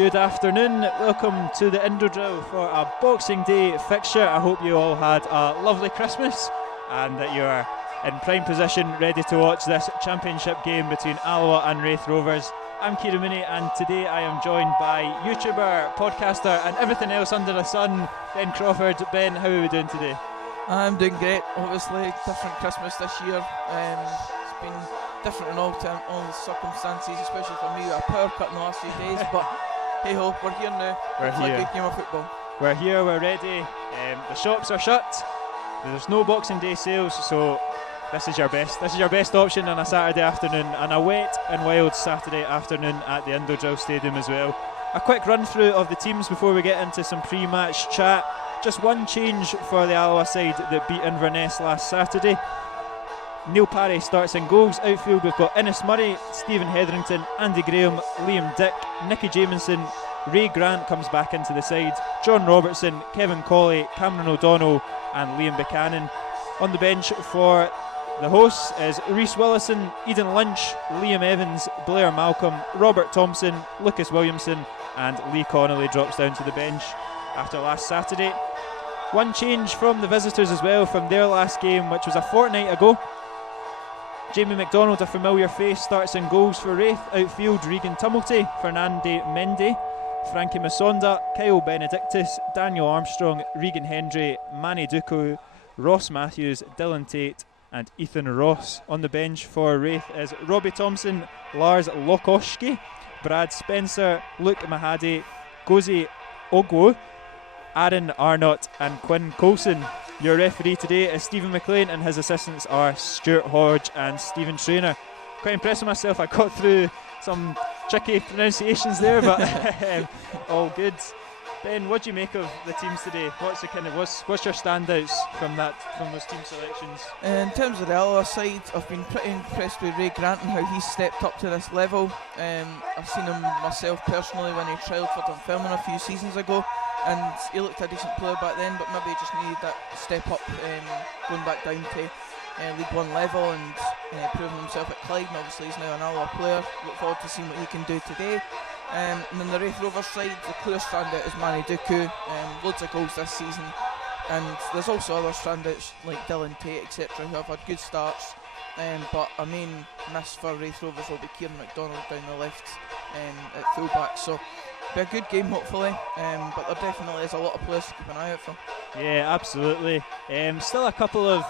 Good afternoon, welcome to the Indodrill for a Boxing Day fixture. I hope you all had a lovely Christmas and that you are in prime position ready to watch this championship game between Alloa and Raith Rovers. I'm Kieran Mooney and today I am joined by YouTuber, podcaster and everything else under the sun, Ben Crawford. Ben, how are we doing today? I'm doing great. Obviously different Christmas this year. It's been different in all the circumstances, especially for me with a power cut in the last few days, but hey ho, we're here now. We're here. A good game of football. We're here, we're ready. The shops are shut. There's no Boxing Day sales, so this is your best option on a Saturday afternoon, and a wet and wild Saturday afternoon at the Indodrill Stadium as well. A quick run through of the teams before we get into some pre-match chat. Just one change for the Alloa side that beat Inverness last Saturday. Neil Parry starts in goals. Outfield we've got Innes Murray, Stephen Hetherington, Andy Graham, Liam Dick, Nicky Jamieson, Ray Grant comes back into the side, John Robertson, Kevin Colley, Cameron O'Donnell and Liam Buchanan. On the bench for the hosts is Rhys Willison, Eden Lynch, Liam Evans, Blair Malcolm, Robert Thompson, Lucas Williamson and Lee Connolly drops down to the bench after last Saturday. One change from the visitors as well from their last game, which was a fortnight ago. Jamie McDonald, a familiar face, starts in goals for Raith. Outfield, Regan Tumulty, Fernande Mendy, Frankie Masonda, Kyle Benedictus, Daniel Armstrong, Regan Hendry, Manny Duku, Ross Matthews, Dylan Tate and Ethan Ross. On the bench for Raith is Robbie Thompson, Lars Lokoshki, Brad Spencer, Luke Mahadi, Gozi Ogwo, Aaron Arnott and Quinn Coulson. Your referee today is Stephen McLean and his assistants are Stuart Hodge and Stephen Traynor. Quite impressed with myself, I got through some tricky pronunciations there, but all good. Ben, what do you make of the teams today? What's your standouts from those team selections? In terms of the Alloa side, I've been pretty impressed with Ray Grant and how he's stepped up to this level. I've seen him myself personally when he trialled for Dunfermline a few seasons ago, and he looked a decent player back then, but maybe he just needed that step up, going back down to League One level and proving himself at Clyde, and obviously he's now an Alloa player. Look forward to seeing what he can do today. And then the Raith Rovers side, the clear standout is Manny Duku, loads of goals this season, and there's also other standouts like Dylan Tate etc who have had good starts, but a main miss for Raith Rovers will be Kieran McDonald down the left at fullback, so be a good game hopefully, but there definitely is a lot of players to keep an eye out for. Yeah, absolutely. Still a couple of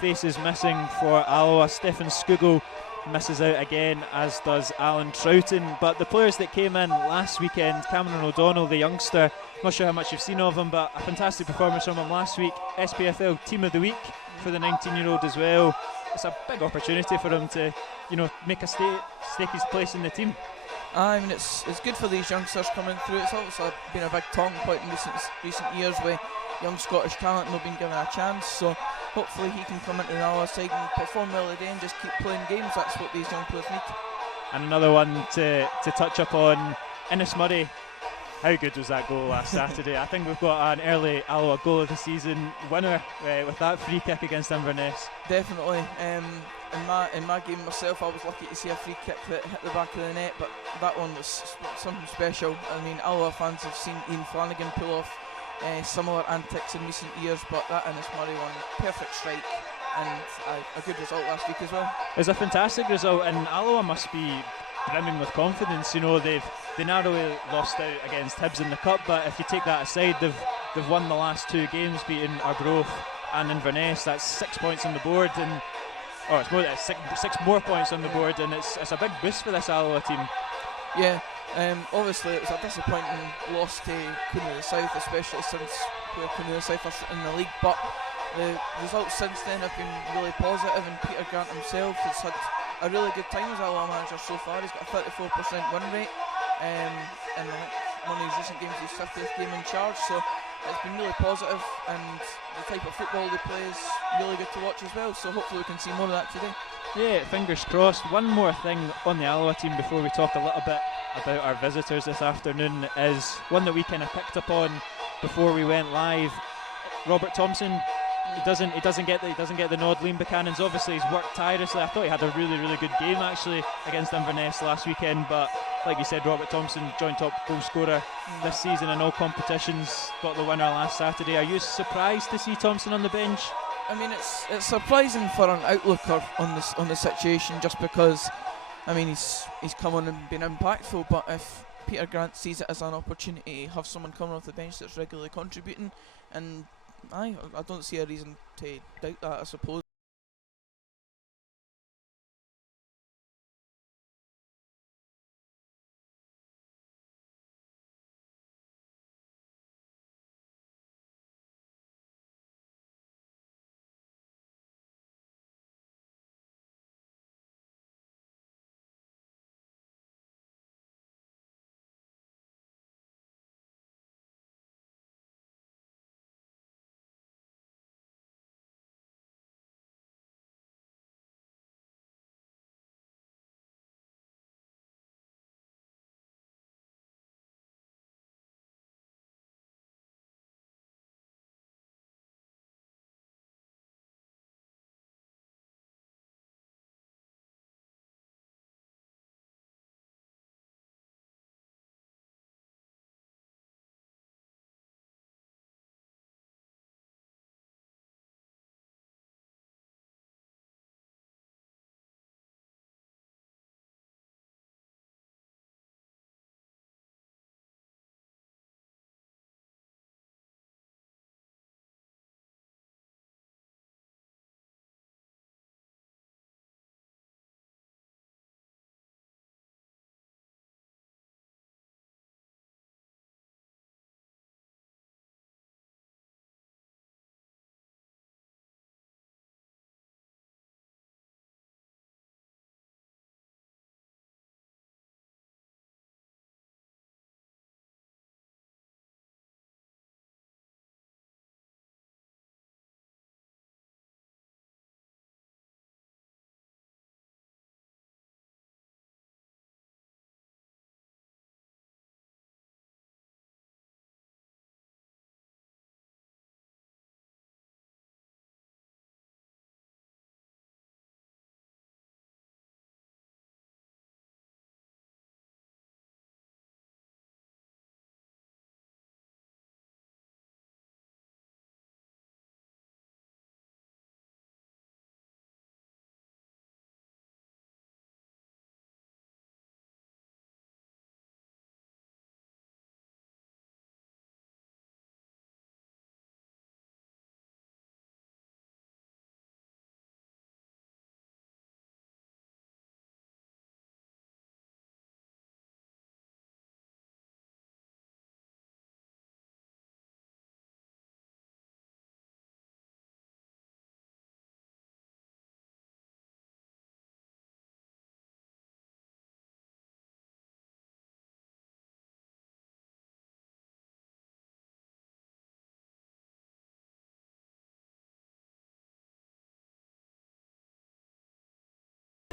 faces missing for Alloa. Stefan Skugel misses out again, as does Alan Troughton, but the players that came in last weekend, Cameron O'Donnell, the youngster, not sure how much you've seen of him, but a fantastic performance from him last week. SPFL Team of the Week for the 19-year-old as well. It's a big opportunity for him to, make a stake his place in the team. I mean, it's good for these youngsters coming through. It's obviously been a big talking point in recent years with young Scottish talent not being given a chance, so hopefully he can come into the Alloa side and perform well today and just keep playing games. That's what these young players need. And another one to touch upon, Innes Murray. How good was that goal last Saturday? I think we've got an early Alloa goal of the season winner with that free kick against Inverness. Definitely. In my game myself, I was lucky to see a free kick that hit the back of the net, but that one was something special. I mean, Alloa fans have seen Ian Flanagan pull off similar antics in recent years, but that Innes Murray one, perfect strike and a good result last week as well. It was a fantastic result, and Alloa must be brimming with confidence. They narrowly lost out against Hibs in the Cup, but if you take that aside, they've won the last two games, beating Arbroath and Inverness. That's 6 points on the board, and it's more than six more points on the board, and it's a big boost for this Alloa team. Yeah. Obviously it was a disappointing loss to Queen of the South, especially since Queen of the South are in the league, but the results since then have been really positive, and Peter Grant himself has had a really good time as Alloa manager so far. He's got a 34% win rate, and one of his recent games his 50th game in charge, so it's been really positive, and the type of football they play is really good to watch as well, so hopefully we can see more of that today. Yeah, fingers crossed. One more thing on the Alloa team before we talk a little bit about our visitors this afternoon is one that we kind of picked up on before we went live. Robert Thompson, he doesn't get the nod. Liam Buchanan's obviously he's worked tirelessly. I thought he had a really good game actually against Inverness last weekend, but like you said, Robert Thompson, joint top goal scorer this season in all competitions, got the winner last Saturday. Are you surprised to see Thompson on the bench? I mean, it's surprising for an outlooker on the situation, just because, I mean, he's come on and been impactful. But if Peter Grant sees it as an opportunity to have someone coming off the bench that's regularly contributing, and I don't see a reason to doubt that, I suppose.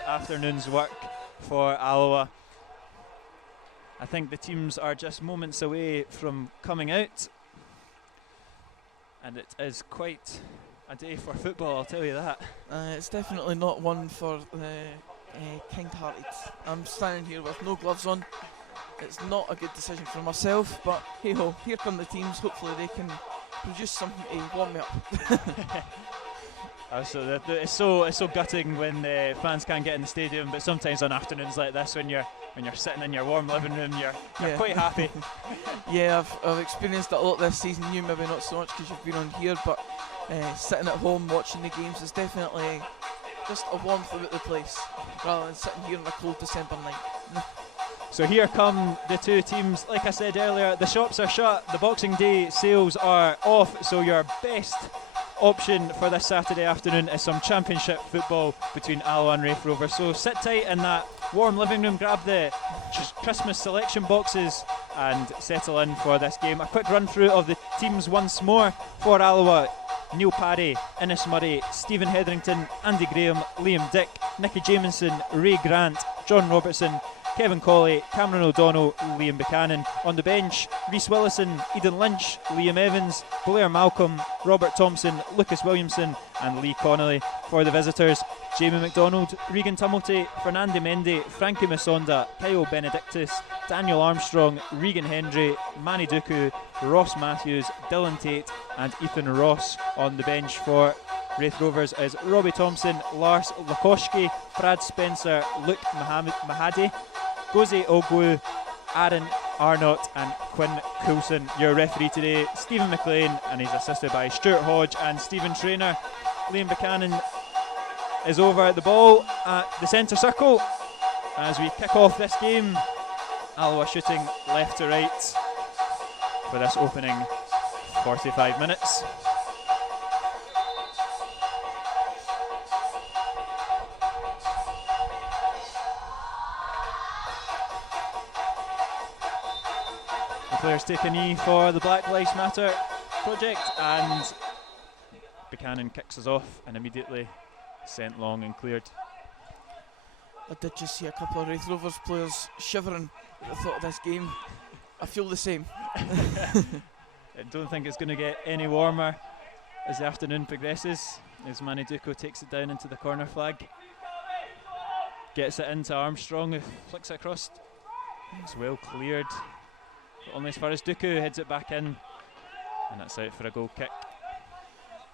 Afternoon's work for Alloa. I think the teams are just moments away from coming out, and it is quite a day for football, I'll tell you that. It's definitely not one for the kind-hearted. I'm standing here with no gloves on. It's not a good decision for myself, but hey ho, here come the teams. Hopefully they can produce something to warm me up. It's so gutting when fans can't get in the stadium, but sometimes on afternoons like this, when you're sitting in your warm living room, you're quite happy. Yeah, I've experienced it a lot this season. You maybe not so much because you've been on here, but sitting at home watching the games is definitely just a warmth about the place, rather than sitting here on a cold December night. So here come the two teams. Like I said earlier, the shops are shut, the Boxing Day sales are off, so your best option for this Saturday afternoon is some championship football between Alloa and Raith Rovers. So sit tight in that warm living room, grab the Christmas selection boxes and settle in for this game. A quick run through of the teams once more for Alloa: Neil Parry, Innes Murray, Stephen Hetherington, Andy Graham, Liam Dick, Nicky Jamieson, Ray Grant, John Robertson, Kevin Colley, Cameron O'Donnell, Liam Buchanan. On the bench, Rhys Willison, Eden Lynch, Liam Evans, Blair Malcolm, Robert Thompson, Lucas Williamson and Lee Connolly. For the visitors, Jamie McDonald, Regan Tumulty, Fernando Mendy, Frankie Masonda, Kyle Benedictus, Daniel Armstrong, Regan Hendry, Manny Duku, Ross Matthews, Dylan Tate and Ethan Ross. On the bench for Raith Rovers is Robbie Thompson, Lars Lakoshki, Brad Spencer, Luke Mahadi, Gozi Ogwu, Aaron Arnott and Quinn Coulson. Your referee today, Stephen McLean, and he's assisted by Stuart Hodge and Stephen Traynor. Liam Buchanan is over the ball at the centre circle as we kick off this game. Alloa shooting left to right for this opening 45 minutes. The players take a knee for the Black Lives Matter project, and Buchanan kicks us off and immediately sent long and cleared. I did just see a couple of Raith Rovers players shivering at the thought of this game. I feel the same. I don't think it's going to get any warmer as the afternoon progresses, as Manny Duco takes it down into the corner flag, gets it into Armstrong, who flicks it across. It's well cleared, but only as far as Duco heads it back in, and that's out for a goal kick.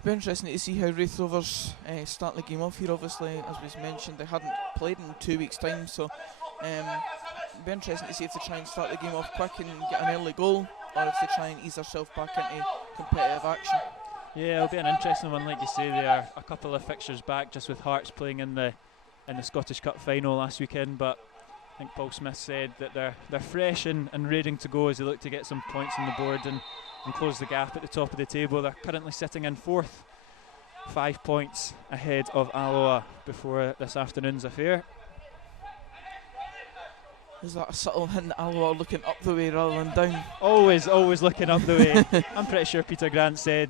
Be interesting to see how Raith Rovers start the game off here. Obviously, as was mentioned, they hadn't played in 2 weeks' time, so be interesting to see if they try and start the game off quick and get an early goal, or if they try and ease themselves back into competitive action. Yeah, it'll be an interesting one. Like you say, they are a couple of fixtures back, just with Hearts playing in the Scottish Cup final last weekend. But I think Paul Smith said that they're fresh and raring to go as they look to get some points on the board and close the gap at the top of the table. They're currently sitting in 4th, 5 points ahead of Alloa before this afternoon's affair. Is that a subtle hint that Alloa are looking up the way rather than down? Always looking up the way. I'm pretty sure Peter Grant said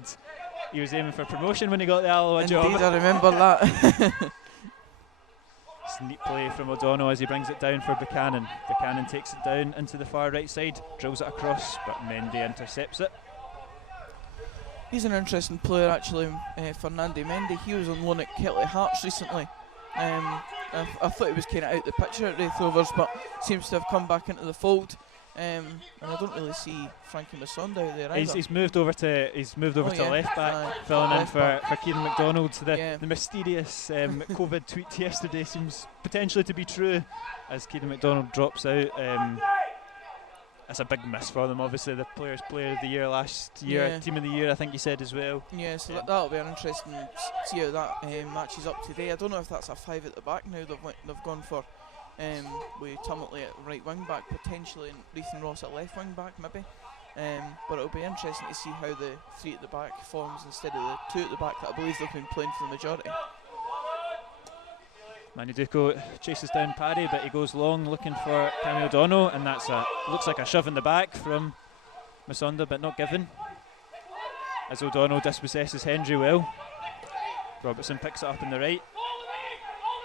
he was aiming for promotion when he got the Alloa job. Indeed, I remember that. It's neat play from O'Donnell as he brings it down for Buchanan. Buchanan takes it down into the far right side, drills it across, but Mendy intercepts it. He's an interesting player actually, Fernando Mendy. He was on loan at Kelly Hearts recently. I thought he was kind of out the picture at Raith Rovers, but seems to have come back into the fold. And I don't really see Frankie Masonda out there either. He's moved over to left back, filling in for Kieran McDonald. The mysterious COVID tweet yesterday seems potentially to be true, as Kieran McDonald drops out. That's a big miss for them, obviously. The Players' Player of the Year last year, Team of the Year I think he said as well. Yeah, so that'll be an interesting see how that matches up today. I don't know if that's a 5 at the back now they've gone for, with Tumulty at right wing back potentially, and Raith and Ross at left wing back maybe. But it'll be interesting to see how the 3 at the back forms instead of the 2 at the back that I believe they've been playing for the majority. Manny Duco chases down Paddy, but he goes long looking for Cammy O'Donnell, and that's looks like a shove in the back from Masonda, but not given, as O'Donnell dispossesses Hendry well. Robertson picks it up in the right,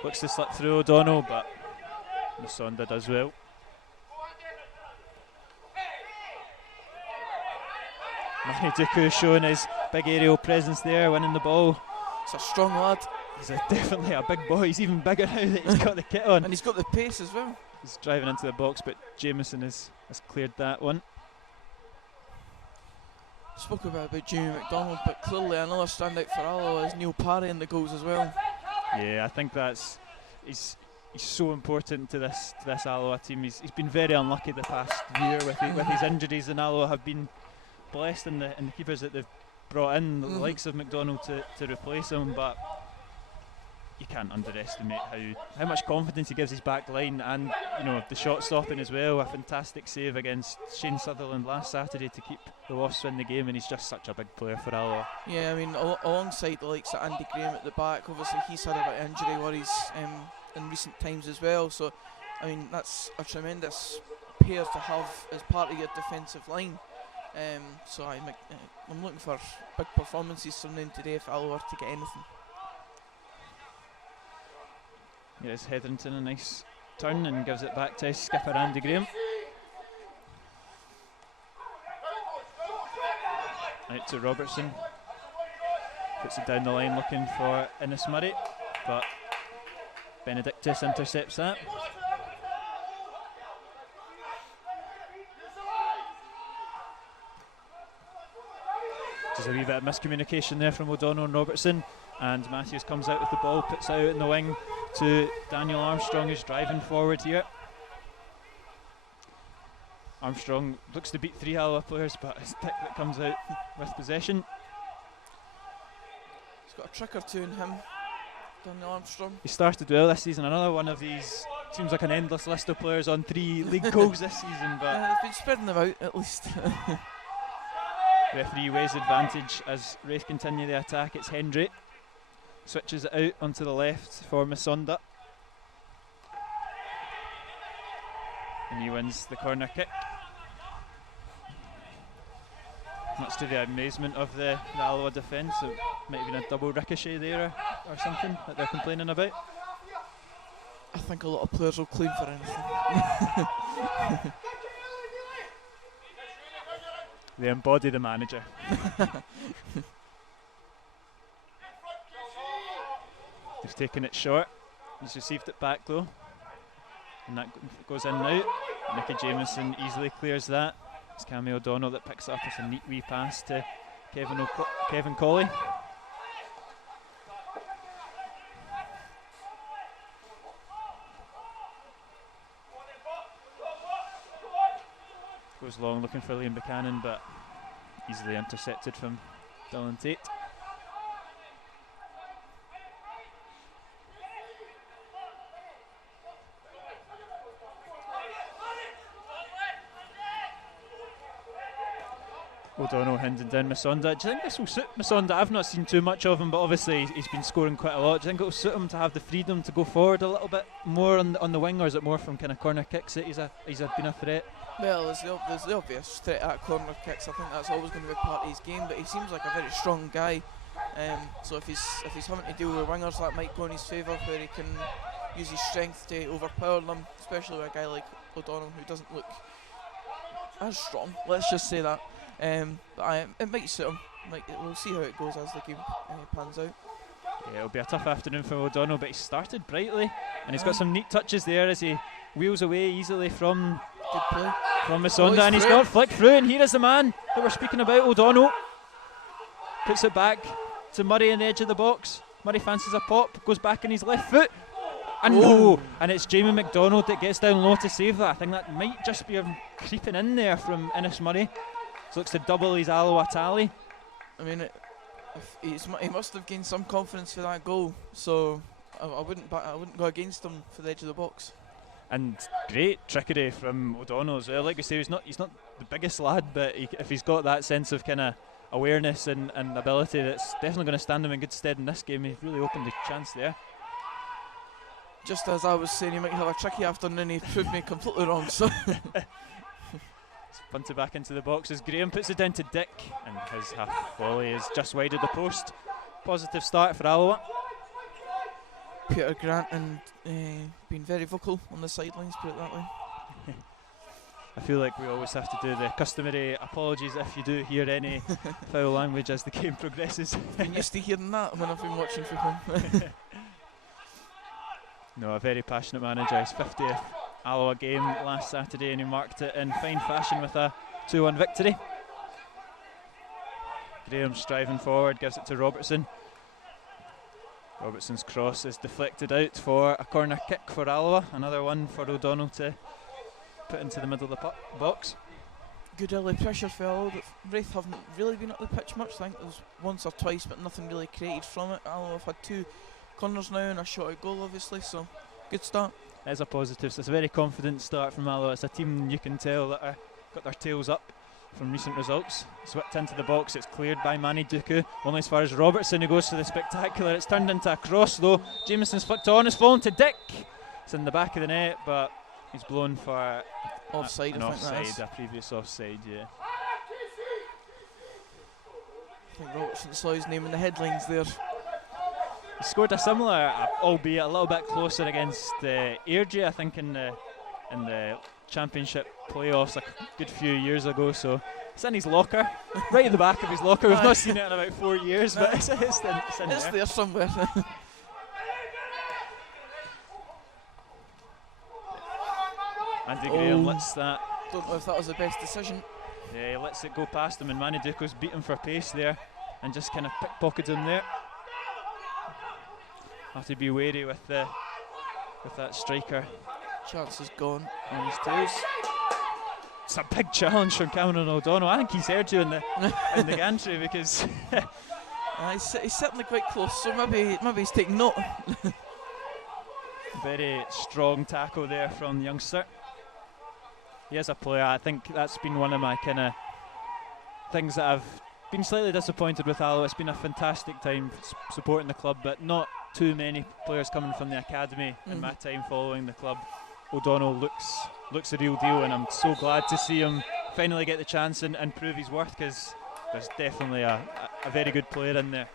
looks to slip through O'Donnell, but Masonda does well. Manny Duco showing his big aerial presence there, winning the ball. It's a strong lad. He's definitely a big boy. He's even bigger now that he's got the kit on. And he's got the pace as well. He's driving into the box, but Jameson has cleared that one. Spoke about Jamie McDonald, but clearly another standout for Alloa is Neil Parry in the goals as well. Yeah, I think he's so important to this Alloa team. He's been very unlucky the past year with his injuries, and Alloa have been blessed in the keepers that they've brought in, the likes of McDonald to replace him, but you can't underestimate how much confidence he gives his back line, and the shot stopping as well. A fantastic save against Shane Sutherland last Saturday to keep the Wasps in the game, and he's just such a big player for Alloa. Yeah, I mean, alongside the likes of Andy Graham at the back, obviously he's had a bit of injury worries in recent times as well, so I mean that's a tremendous pair to have as part of your defensive line. So I'm looking for big performances from them today if Alloa are to get anything. Here's Hetherington, a nice turn, and gives it back to skipper Andy Graham. Out to Robertson. Puts it down the line looking for Innes Murray, but Benedictus intercepts that. Just a wee bit of miscommunication there from O'Donnell and Robertson, and Matthews comes out with the ball, puts it out in the wing to Daniel Armstrong, who's driving forward here. Armstrong looks to beat 3 Alloa players, but his pick that comes out with possession. He's got a trick or two in him, Daniel Armstrong. He started well this season. Another one of these, seems like an endless list of players on 3 league goals this season, but they've been spreading them out at least. referee weighs advantage as Raith continue the attack. It's Hendry, switches it out onto the left for Masonda, and he wins the corner kick, much to the amazement of the Alloa defence. It might have been a double ricochet there or something that they're complaining about. I think a lot of players will claim for anything. They embody the manager. He's taken it short. He's received it back though, and that goes in now. Nicky Jamieson easily clears that. It's Cammy O'Donnell that picks it up as a neat wee pass to Kevin Colley. Goes long looking for Liam Buchanan, but easily intercepted from Dylan Tate. O'Donnell handing down Masonda. Do you think this will suit Masonda? I've not seen too much of him, but obviously he's been scoring quite a lot. Do you think it will suit him to have the freedom to go forward a little bit more on the wing, or is it more from kind of corner kicks that he's been a threat? Well, there's the obvious threat at corner kicks. I think that's always going to be part of his game, but he seems like a very strong guy. So if he's having to deal with wingers, that might go in his favour, where he can use his strength to overpower them, especially with a guy like O'Donnell who doesn't look as strong. Let's just say that. But it might suit him. We'll see how it goes as the game pans out. Yeah, it'll be a tough afternoon for O'Donnell, but he started brightly, and he's got some neat touches there as he wheels away easily from Masonda, and he's got flick through, and here is the man that we're speaking about, O'Donnell. Puts it back to Murray on the edge of the box. Murray fancies a pop, goes back on his left foot, and and it's Jamie McDonald that gets down low to save that. I think that might just be him creeping in there from Innes Murray. So looks to double his Alloa tally. I mean, he must have gained some confidence for that goal. So I wouldn't go against him for the edge of the box. And great trickery from O'Donnell as well. Like we say, he's not the biggest lad, but if he's got that sense of kind of awareness and ability, that's definitely going to stand him in good stead in this game. He's really opened a chance there. Just as I was saying, he might have a tricky afternoon, he proved me completely wrong. So. Punted back into the box as Graham puts it down to Dick, and his half volley is just wide of the post. Positive start for Alloa. Peter Grant and being very vocal on the sidelines, put it that way. I feel like we always have to do the customary apologies if you do hear any foul language as the game progresses. I've been used to hearing that when I've been watching football. No, a very passionate manager. His 50th Alloa game last Saturday, and he marked it in fine fashion with a 2-1 victory. Graham striving forward, gives it to Robertson. Robertson's cross is deflected out for a corner kick for Alloa. Another one for O'Donnell to put into the middle of the box. Good early pressure for Alloa. Raith haven't really been up the pitch much. I think there's once or twice, but nothing really created from it. Alloa have had 2 corners now and a shot at goal, obviously, so good start. It's a positive. So it's a very confident start from Alloa. It's a team you can tell that are got their tails up from recent results. It's whipped into the box. It's cleared by Manny Duku. Only as far as Robertson, who goes for the spectacular. It's turned into a cross though. Jamieson's flicked on. It's fallen to Dick. It's in the back of the net, but he's blown for offside. An I think offside, that is. a previous offside. Yeah. I think Robertson saw his name in the headlines there. He scored a similar, albeit a little bit closer, against Airdrie, I think, in the in the Championship playoffs a good few years ago, so it's in his locker, right at the back of his locker. We've not seen it in about 4 years, but it's in there somewhere. Andy Graham lets that. Don't know if that was the best decision. Yeah, he lets it go past him, and Manny Duco's beat him for pace there and just kind of pickpocketed him there. Have to be wary with that striker. Chance is gone on his toes. It's a big challenge from Cameron O'Donnell. I think he's heard you in the gantry because he's certainly quite close, so maybe he's taking note. Very strong tackle there from the youngster. He is a player. I think that's been one of my kind of things that I've been slightly disappointed with Alloa. It's been a fantastic time supporting the club, but not too many players coming from the academy in my time following the club. O'Donnell looks the real deal, and I'm so glad to see him finally get the chance and prove his worth, because there's definitely a very good player in there.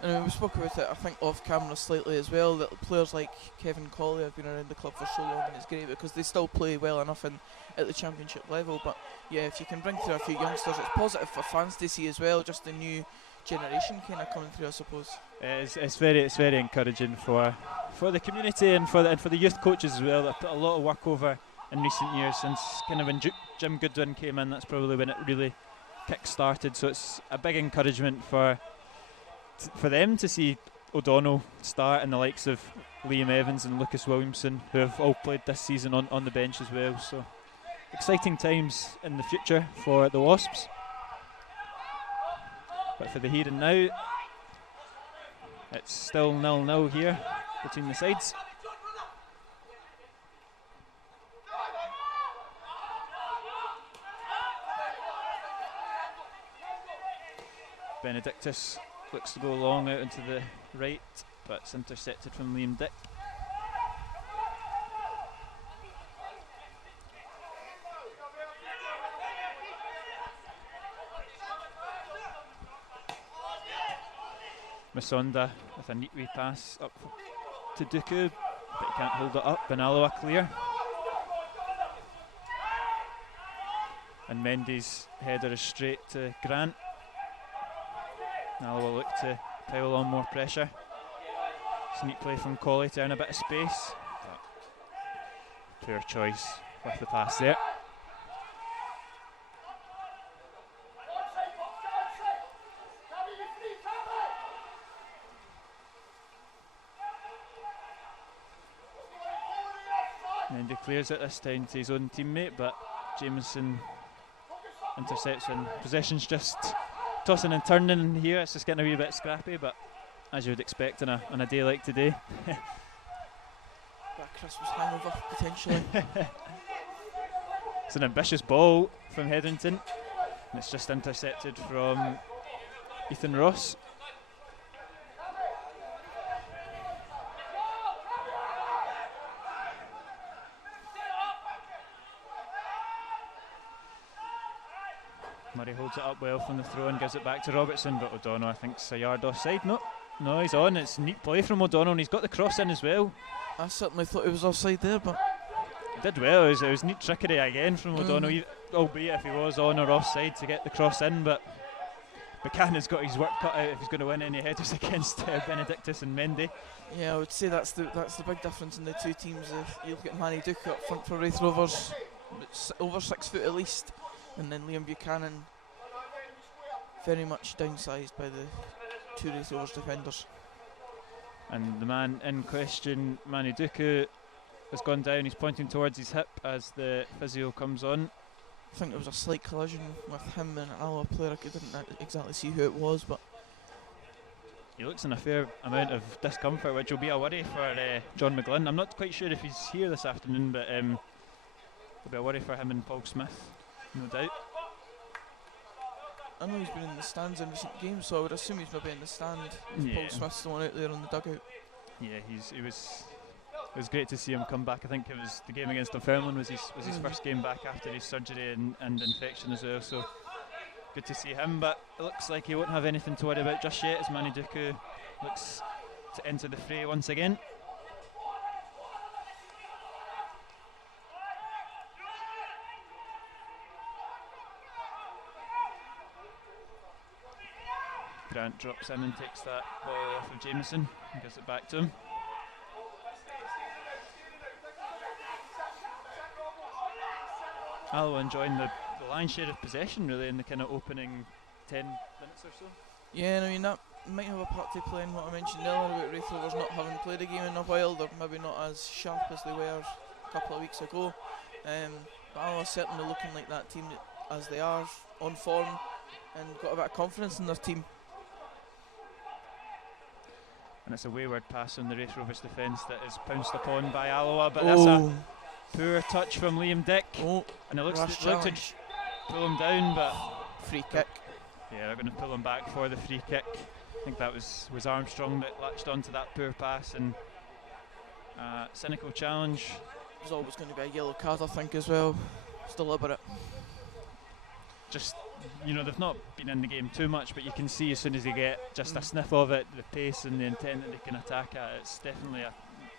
And we spoke about it, I think, off camera slightly as well, that players like Kevin Colley have been around the club for so long, and it's great because they still play well enough at the Championship level. But yeah, if you can bring through a few youngsters, it's positive for fans to see as well, just the new generation kind of coming through, I suppose. It's very encouraging for the community and for the youth coaches as well, that put a lot of work over in recent years. Since kind of when Jim Goodwin came in, that's probably when it really kick-started. So it's a big encouragement for them to see O'Donnell start, and the likes of Liam Evans and Lucas Williamson, who have all played this season on the bench as well. So exciting times in the future for the Wasps. But for the here and now, it's still 0-0 here between the sides. Benedictus looks to go long out into the right, but it's intercepted from Liam Dick. Masonda with a neat wee pass up to Duku, but he can't hold it up, and Alloa clear. And Mendy's header is straight to Grant. Alloa look to pile on more pressure. Neat play from Colley to earn a bit of space. Poor choice with the pass there. Mendy clears it this time to his own teammate, but Jameson intercepts, and possession's just tossing and turning here. It's just getting a wee bit scrappy, but as you would expect on a day like today. That Christmas hangover, potentially. It's an ambitious ball from Hetherington, and it's just intercepted from Ethan Ross. Murray holds it up well from the throw and gives it back to Robertson, but O'Donnell, I think, is a yard offside. No, he's on. It's neat play from O'Donnell, and he's got the cross in as well. I certainly thought he was offside there, but he did well. It was neat trickery again from O'Donnell, albeit if he was on or offside, to get the cross in. But Buchanan's got his work cut out if he's going to win any headers against Benedictus and Mendy. Yeah, I would say that's the big difference in the two teams. If you look at Manny Duke up front for Raith Rovers, over 6 foot at least, and then Liam Buchanan very much downsized by the two Raith Rovers defenders. And the man in question, Manny Duku, has gone down. He's pointing towards his hip as the physio comes on. I think there was a slight collision with him and an Alloa player. I didn't exactly see who it was, but he looks in a fair amount of discomfort, which will be a worry for John McGlynn. I'm not quite sure if he's here this afternoon, but it'll be a worry for him and Paul Smith, no doubt. I know he's been in the stands in recent games, so I would assume he's maybe in the stand. Yeah. Paul Smith's the one out there on the dugout. Yeah, it was great to see him come back. I think it was the game against Dunfermline was his first game back after his surgery and infection as well. So good to see him, but it looks like he won't have anything to worry about just yet, as Manny Duku looks to enter the fray once again. Grant drops in and takes that ball off of Jameson and gives it back to him. Alloa enjoying the lion's share of possession really in the kind of opening 10 minutes or so. Yeah, and I mean that might have a part to play in what I mentioned earlier about Raith Rovers not having played a game in a while. They're maybe not as sharp as they were a couple of weeks ago. But Alloa certainly looking like that team as they are, on form and got a bit of confidence in their team. And it's a wayward pass on the Raith Rovers defence that is pounced upon by Alloa, but that's a poor touch from Liam Dick. And it looks to pull him down, but free kick. Yeah, they're going to pull him back for the free kick. I think that was Armstrong that latched onto that poor pass, and cynical challenge. There's always going to be a yellow card, I think, as well. It's deliberate. Just, you know, they've not been in the game too much, but you can see as soon as they get just a sniff of it, the pace and the intent that they can attack at, it's definitely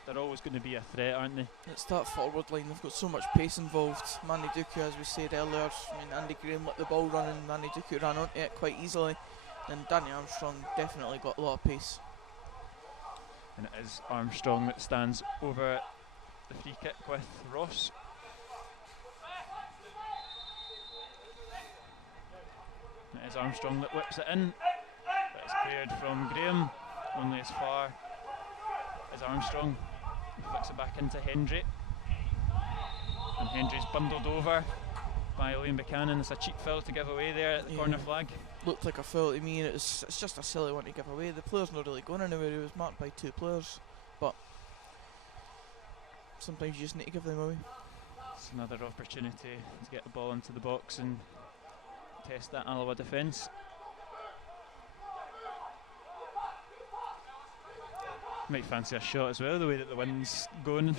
they're always going to be a threat, aren't they? It's that forward line, they've got so much pace involved. Manny Duku, as we said earlier, I mean, Andy Graham let the ball run and Manny Duku ran onto it quite easily. And Danny Armstrong definitely got a lot of pace. And it is Armstrong that stands over the free kick with Ross. It is Armstrong that whips it in, but it's cleared from Graham, only as far as Armstrong. He flicks it back into Hendry, and Hendry's bundled over by Liam Buchanan. It's a cheap foul to give away there at the corner flag. Looked like a foul to me, and it's just a silly one to give away. The player's not really going anywhere. He was marked by two players, but sometimes you just need to give them away. It's another opportunity to get the ball into the box and test that Alloa defence. Might fancy a shot as well, the way that the wind's going.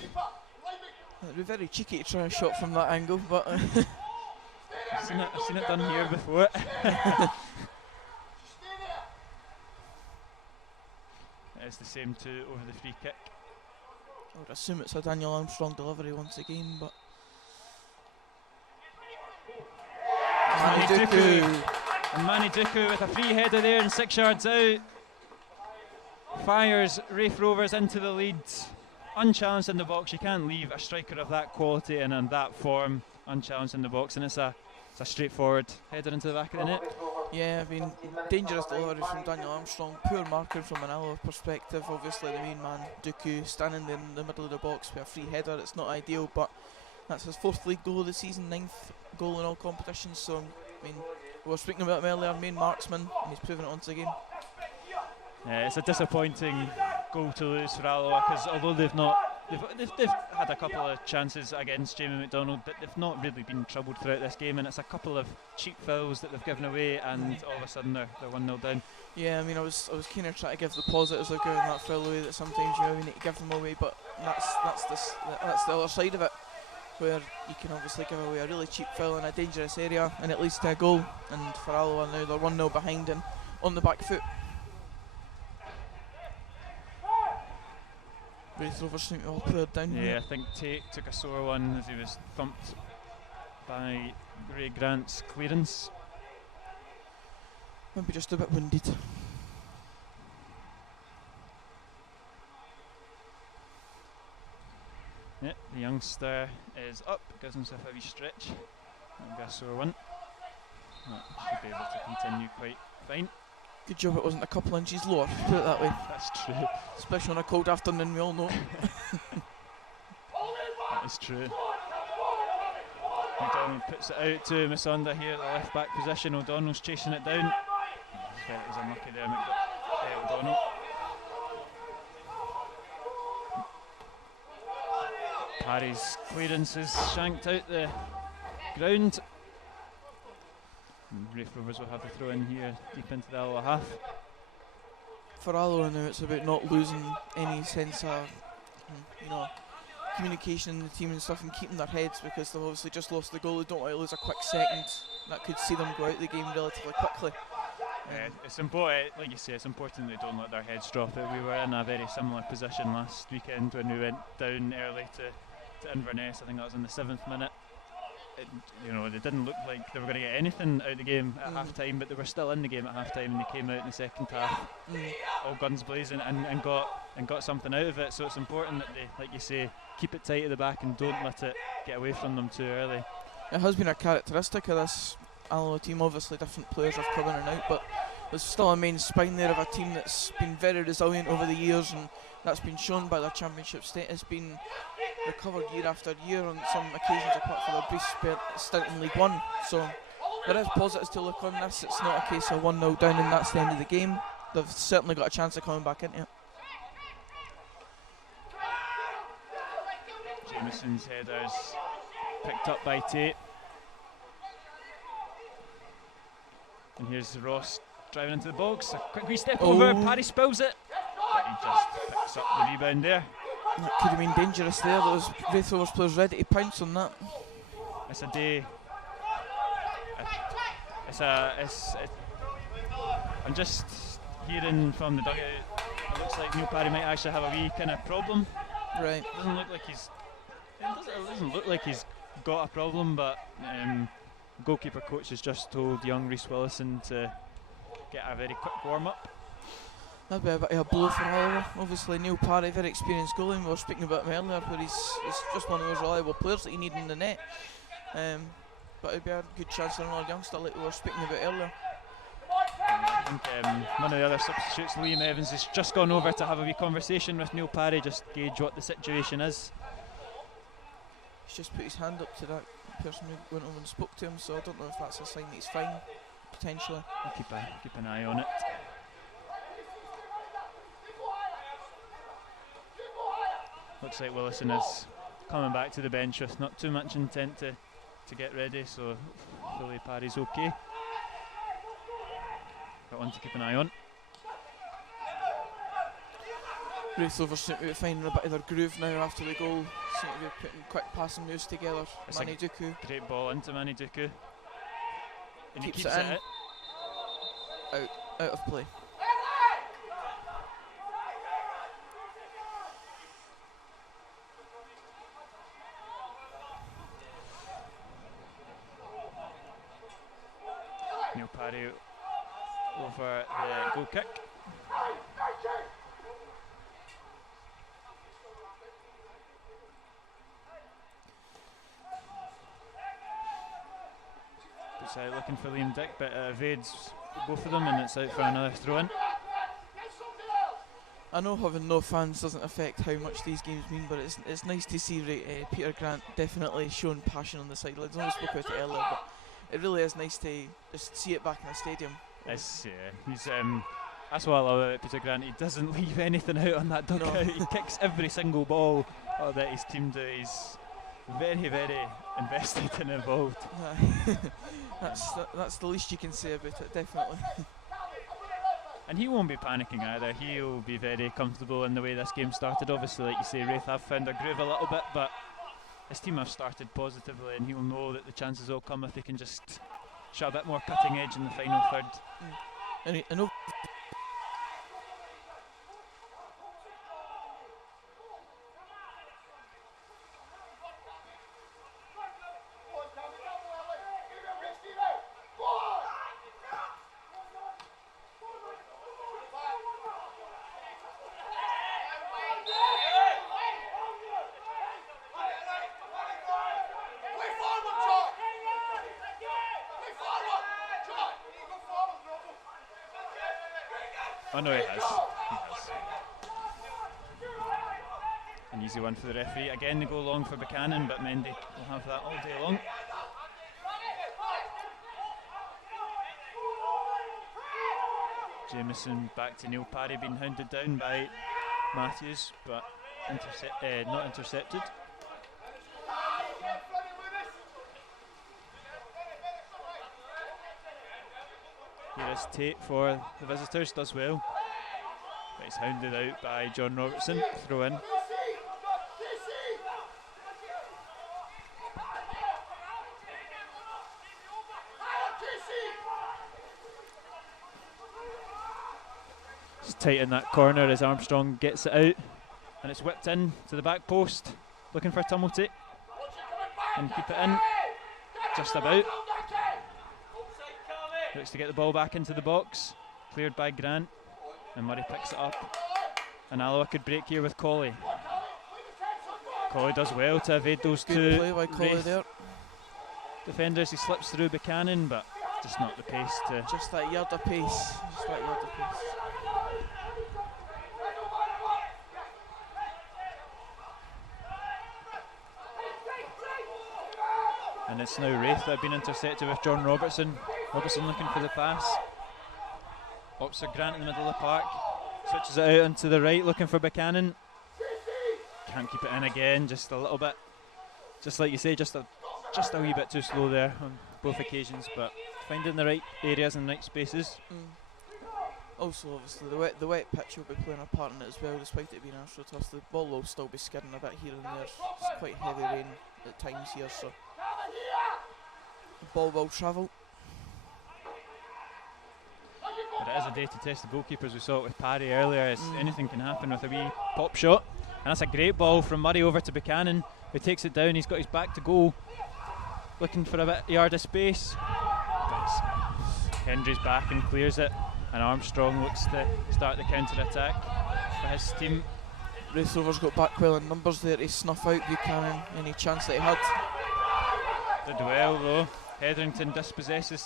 It'd be very cheeky to try a shot from that angle, but I've seen it done here before. It is the same too over the free kick. I would assume it's a Daniel Armstrong delivery once again, but Manny Duku. And Manny Duku with a free header there and 6 yards out. Fires Raith Rovers into the lead. Unchallenged in the box. You can't leave a striker of that quality and in that form unchallenged in the box, and it's a straightforward header into the back of the net. yeah, I mean, dangerous delivery from Daniel Armstrong. Poor marking from an Alloa perspective. Obviously the main man, Duku, standing there in the middle of the box with a free header. It's not ideal, but that's his 4th league goal of the season, 9th goal in all competitions. So, I mean, we were speaking about him earlier, main marksman, and he's proven it once again. Yeah, it's a disappointing goal to lose for Alloa, because although they've had a couple of chances against Jamie McDonald, but they've not really been troubled throughout this game, and it's a couple of cheap fouls that they've given away, and all of a sudden they're 1-0 down. Yeah, I mean, I was kind of trying to give the positives of giving that foul away, that sometimes, you know, we need to give them away, but that's the other side of it, where you can obviously give away a really cheap foul in a dangerous area and it leads to a goal. And for Alloa now, they're 1-0 behind and on the back foot. Raith Rovers seem to all put down here. Yeah, I think Tate took a sore one as he was thumped by Ray Grant's clearance. Maybe just a bit winded. Yeah, the youngster is up, gives himself a wee stretch. That'll be a sore one. Should be able to continue quite fine. Good job it wasn't a couple inches lower, put it that way. That's true. Especially on a cold afternoon, we all know. That is true. McDonald puts it out to Masonda here at the left back position. O'Donnell's chasing it down. He's unlucky there, O'Donnell. Parry's clearance is shanked out the ground. And Raith Rovers will have to throw in here deep into the Alloa half. For Alloa now, it's about not losing any sense of, communication in the team and stuff, and keeping their heads, because they've obviously just lost the goal. They don't want to lose a quick second. That could see them go out the game relatively quickly. It's important, like you say, it's important they don't let their heads drop it. We were in a very similar position last weekend when we went down early to Inverness. I think that was in the 7th minute. they didn't look like they were going to get anything out of the game at half time, but they were still in the game at half time, and they came out in the second half all guns blazing and got something out of it. So it's important that they, like you say, keep it tight at the back and don't let it get away from them too early. It has been a characteristic of this Alloa team. Obviously different players have come in and out, but there's still a main spine there of a team that's been very resilient over the years, and that's been shown by their championship status, been recovered year after year on some occasions, apart from their brief stint in League One. So there is positives to look on this. It's not a case of 1-0 down and that's the end of the game. They've certainly got a chance of coming back into it. Jameson's headers picked up by Tate. And here's Ross driving into the box. A quick wee step over, Paddy spills it. But he just picks up the rebound there. That could have been dangerous there. Those Raith Rovers players ready to pounce on that. It's a day. I'm just hearing from the dugout. It looks like Neil Parry might actually have a wee kind of problem. Right. It doesn't look like he's got a problem, but goalkeeper coach has just told young Rhys Willison to get a very quick warm up. That'd be a bit of a blow for Alloa. Obviously Neil Parry, very experienced goalie, we were speaking about him earlier, where he's just one of those reliable players that you need in the net. But it'd be a good chance for another youngster like we were speaking about earlier. I think one of the other substitutes, Liam Evans, has just gone over to have a wee conversation with Neil Parry, just gauge what the situation is. He's just put his hand up to that person who went over and spoke to him, so I don't know if that's a sign that he's fine, potentially. I'll keep an eye on it. Looks like Willison is coming back to the bench with not too much intent to get ready, so hopefully Parry's okay. Got one to keep an eye on. Raith Rovers seem to be finding a bit of their groove now after the goal. Seem to be putting quick passing moves together. It's Manny Duku. Great ball into Manny Duku. And Keeps he keeps it in. Out of play. Neil Parry over the goal kick. Puts out looking for Liam Dick, but evades both of them, and it's out for another throw in. I know having no fans doesn't affect how much these games mean, but it's nice to see Peter Grant definitely showing passion on the sidelines. I know we spoke about it earlier, but it really is nice to just see it back in the stadium. He's that's what I love about Peter Grant. He doesn't leave anything out on that dugout. No. He kicks every single ball that his team do. He's very, very invested and involved. That's the least you can say about it, definitely. And he won't be panicking either. He'll be very comfortable in the way this game started. Obviously, like you say, Raith have found their groove a little bit, but his team have started positively, and he'll know that the chances will come if they can just show a bit more cutting edge in the final third. And I know. Oh no, he has. An easy one for the referee. Again, they go long for Buchanan, but Mendy will have that all day long. Jameson back to Neil Parry, being hounded down by Matthews, but not intercepted. Here is Tate for the visitors, does well. But he's hounded out by John Robertson, throw in. It's tight in that corner as Armstrong gets it out. And it's whipped in to the back post, looking for Tumulty. And keep it in. just about. Looks to get the ball back into the box. Cleared by Grant. And Murray picks it up. And Alloa could break here with Colley. Colley does well to evade those Good play by Colley Raith there. defenders. He slips through Buchanan, but just not the pace to. Just that yard of pace. Just that yard of pace. And it's now Raith that have been intercepted with John Robertson. Robertson looking for the pass. Opts for Grant in the middle of the park. Switches it out onto the right, looking for Buchanan. Can't keep it in again, just a little bit. Just like you say, just a wee bit too slow there on both occasions, but finding the right areas and right spaces. Also, obviously, the wet pitch will be playing a part in it as well, despite it being AstroTurf. The ball will still be skidding a bit here and there. It's quite heavy rain at times here, so the ball will travel. But it is a day to test the goalkeepers. We saw it with Parry earlier. Anything can happen with a wee pop shot. And that's a great ball from Murray over to Buchanan, who takes it down. He's got his back to goal, looking for a yard of space. Hendry's back and clears it. And Armstrong looks to start the counter-attack for his team. Raith Rovers got back well in numbers there to snuff out Buchanan any chance that he had. Did well though. Hetherington dispossesses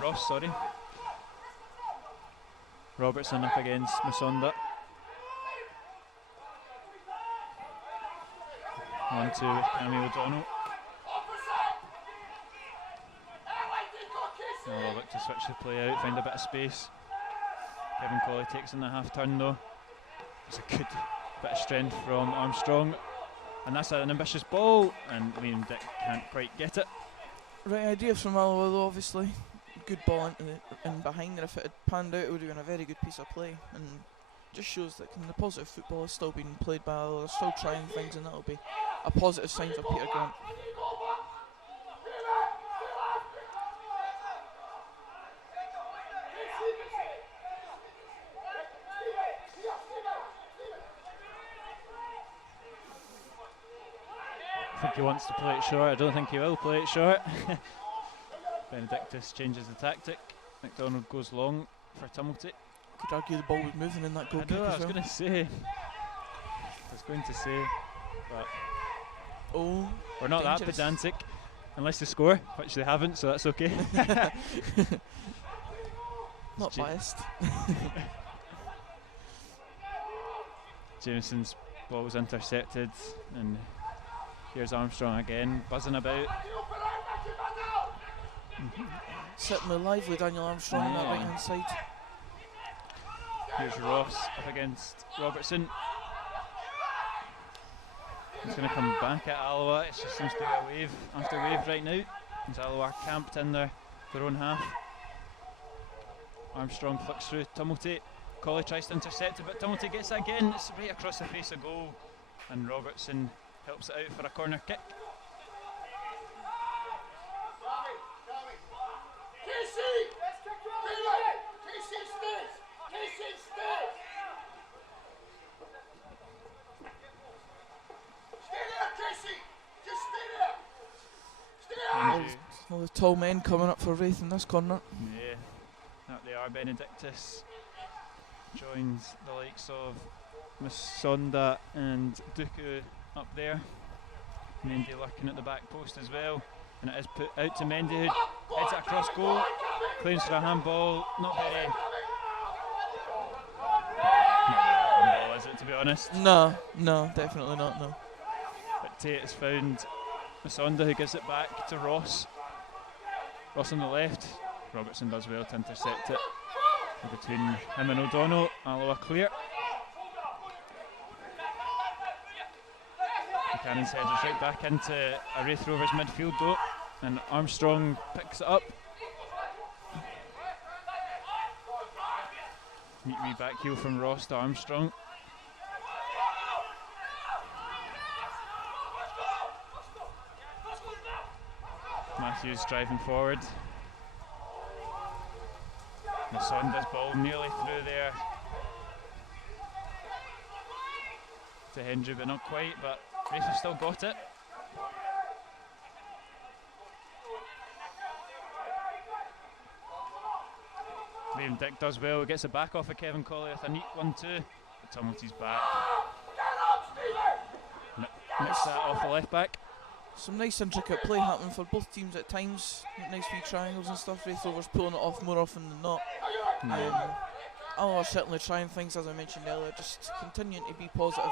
Ross, sorry. Robertson up against Musonda. 1-2 with Cammy O'Donnell. I'll look to switch the play out, find a bit of space. Kevin Colley takes in the half turn though. It's a good bit of strength from Armstrong. And that's an ambitious ball, and Liam Dick can't quite get it. Right idea from Alloa though, obviously. Good ball into in behind there. If it had panned out, it would have been a very good piece of play. And just shows that the positive football is still being played by Alloa. They're still trying things, and that'll be a positive sign for Peter Grant. I think he wants to play it short. I don't think he will play it short. Benedictus changes the tactic. McDonald goes long for Tumulty. Could argue the ball was moving in that goal kick I as was well. going to say. But we're not dangerous. that pedantic, unless they score, which they haven't, so that's okay. Not biased. Jameson's ball was intercepted, and here's Armstrong again, buzzing about. Certainly lively Daniel Armstrong on that right hand side. Here's Ross up against Robertson. He's going to come back at Alloa. It just seems to be a wave after wave right now. As Alloa camped in their own half. Armstrong flicks through Tumulty. Colley tries to intercept it, but Tumulty gets it again. It's right across the face of goal, and Robertson helps it out for a corner kick. All the tall men coming up for Raith in this corner. Yeah, that they are. Benedictus joins the likes of Musonda and Duku up there. Mendy lurking at the back post as well, and it is put out to Mendy, who heads it across goal, claims for a handball. Not very handball, is it, to be honest? No, definitely not, no. But Tate has found Musonda, who gives it back to Ross. Ross on the left. Robertson does well to intercept it. And between him and O'Donnell, Alloa clear. Buchanan's headers right back into a Raith Rovers midfield though, and Armstrong picks it up. Neat wee back heel from Ross to Armstrong. Matthews driving forward. Musonda's ball nearly through there to Hendry, but not quite. But Raith have still got it. Liam Dick does well. He gets it back off of Kevin Colley with a neat 1-2. But Tumulty's back. Nicks that off the left back. Some nice intricate play happening for both teams at times. Nice wee triangles and stuff. Raith Rovers pulling it off more often than not. Alloa certainly trying things, as I mentioned earlier, just continuing to be positive.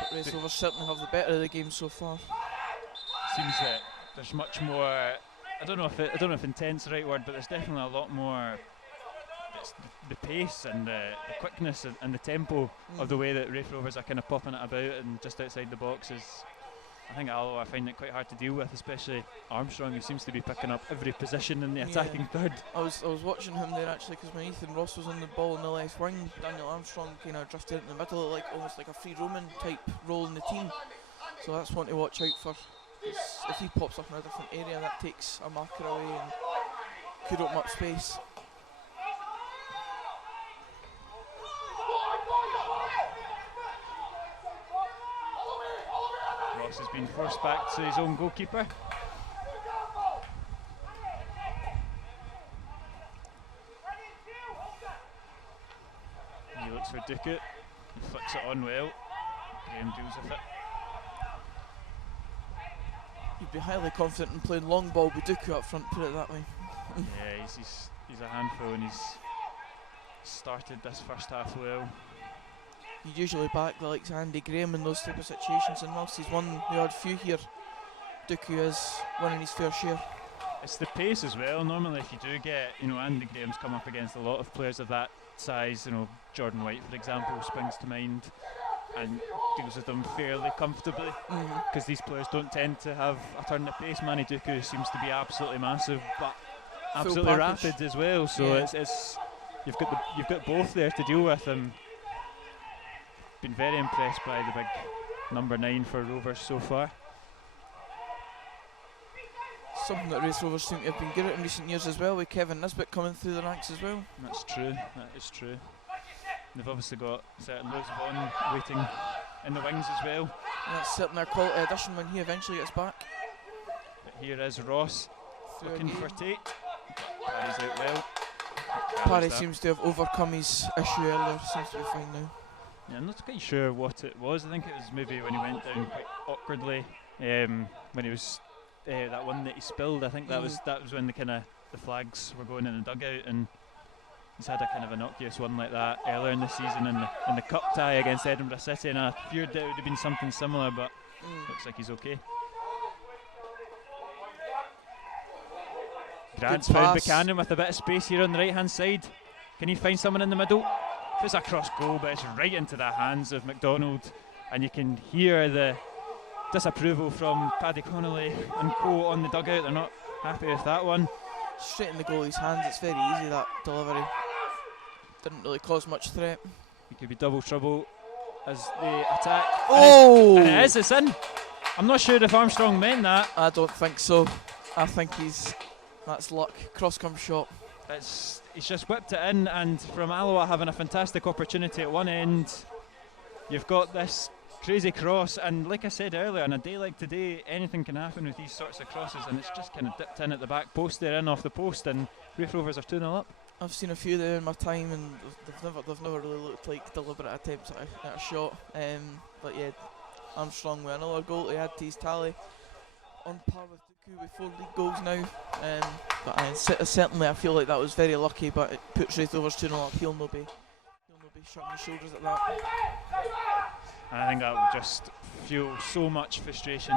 But Raith Rovers certainly have the better of the game so far. Seems that there's much more. I don't know if intense is the right word, but there's definitely a lot more. The pace and the quickness and the tempo of the way that Raith Rovers are kind of popping it about and just outside the box is. I think Alloa find it quite hard to deal with, especially Armstrong, who seems to be picking up every position in the attacking third. I was watching him there actually, because when Ethan Ross was on the ball in the left wing, Daniel Armstrong kind of drifted in the middle, like almost like a free roaming type role in the team. So that's one to watch out for. If he pops up in a different area, that takes a marker away and could open up space. Ross has been forced back to his own goalkeeper. He looks for Duku. He flicks it on well. Graham deals with it. You'd be highly confident in playing long ball with Duku up front, put it that way. Yeah, he's a handful, and he's started this first half well. You'd usually back the likes of Andy Graham in those type of situations, and whilst he's won the odd few here, Duku is winning his fair share. It's the pace as well. Normally, if you do get, Andy Graham's come up against a lot of players of that size. Jordan White, for example, springs to mind, and deals with them fairly comfortably, because these players don't tend to have a turn of pace. Manny Duku seems to be absolutely massive, but absolutely rapid as well. So it's you've got both there to deal with. Been very impressed by the big number 9 for Rovers so far. Something that Raith Rovers seem to have been good at in recent years as well, with Kevin Nisbet coming through the ranks as well. That's true. That is true. They've obviously got certain Lewis Vaughan waiting in the wings as well. And that's certainly a quality addition when he eventually gets back. But here is Ross looking for Tate. Parry's out well. Parry seems to have overcome his issue earlier, seems to be fine now. Yeah, I'm not quite sure what it was. I think it was maybe when he went down quite awkwardly, when he was that one that he spilled. I think that was when the flags were going in the dugout, and he's had a kind of innocuous one like that earlier in the season in the cup tie against Edinburgh City, and I feared that it would have been something similar, but looks like he's okay. Grant's found Buchanan with a bit of space here on the right hand side. Can he find someone in the middle? It's a cross goal, but it's right into the hands of McDonald, and you can hear the disapproval from Paddy Connolly and co on the dugout. They're not happy with that one. Straight in the goalie's hands. It's very easy, that delivery. Didn't really cause much threat. It could be double trouble as they attack. Oh! And it is, it's in. I'm not sure if Armstrong meant that. I don't think so. I think that's luck. Cross-come shot. He's just whipped it in, and from Alloa having a fantastic opportunity at one end, you've got this crazy cross, and like I said earlier, on a day like today, anything can happen with these sorts of crosses, and it's just kind of dipped in at the back post there, in off the post, and Raith Rovers are 2-0 up. I've seen a few there in my time, and they've never really looked like deliberate attempts at a shot. But yeah, Armstrong with another goal to add to his tally, on par with Duku with 4 league goals now. But certainly I feel like that was very lucky, but it puts Raith Rovers 2-0 up. He'll not be shrugging his shoulders at that. I think that will just fuel so much frustration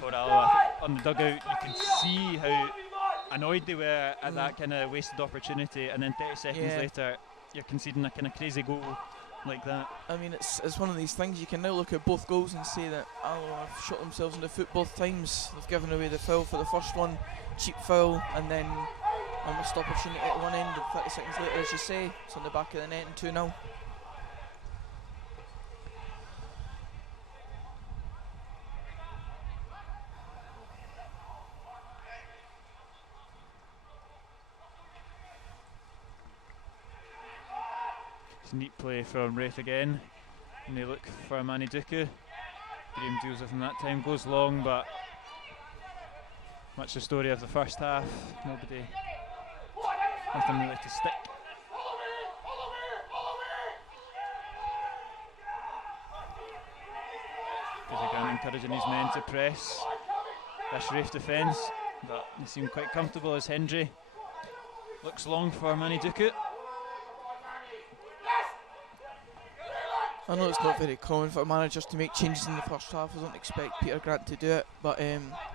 for Alloa. On the dugout, you can see how annoyed they were at that kind of wasted opportunity, and then 30 seconds later, you're conceding a kind of crazy goal like that. I mean, it's one of these things. You can now look at both goals and say that Alloa have shot themselves in the foot both times. They've given away the foul for the first one, cheap foul, and then a missed opportunity at one end, and 30 seconds later, as you say, it's on the back of the net and 2-0. It's a neat play from Raith again, and they look for Manny Duku. Graham deals with him that time, goes long, but much the story of the first half, nobody Nothing really to stick. Again, encouraging his men to press this Raith defence, but they seem quite comfortable as Hendry looks long for Manny Duku. I know it's not very common for managers to make changes in the first half. I don't expect Peter Grant to do it, but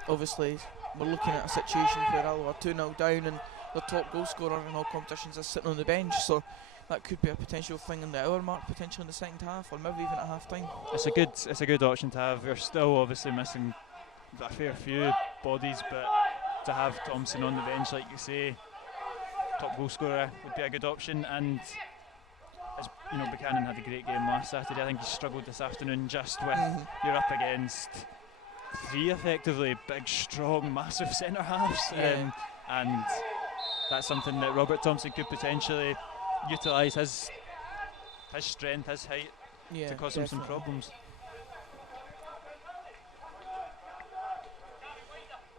obviously we're looking at a situation where Alloa are 2-0 down and the top goal scorer in all competitions is sitting on the bench, so that could be a potential thing in the hour mark, potentially in the second half, or maybe even at half time. It's a good option to have. We're still obviously missing a fair few bodies, but to have Thompson on the bench, like you say, top goal scorer, would be a good option. And as you know, Buchanan had a great game last Saturday. I think he struggled this afternoon just with you're up against three effectively big, strong, massive centre halves, and that's something that Robert Thompson could potentially utilise his strength, his height, to cause him some problems.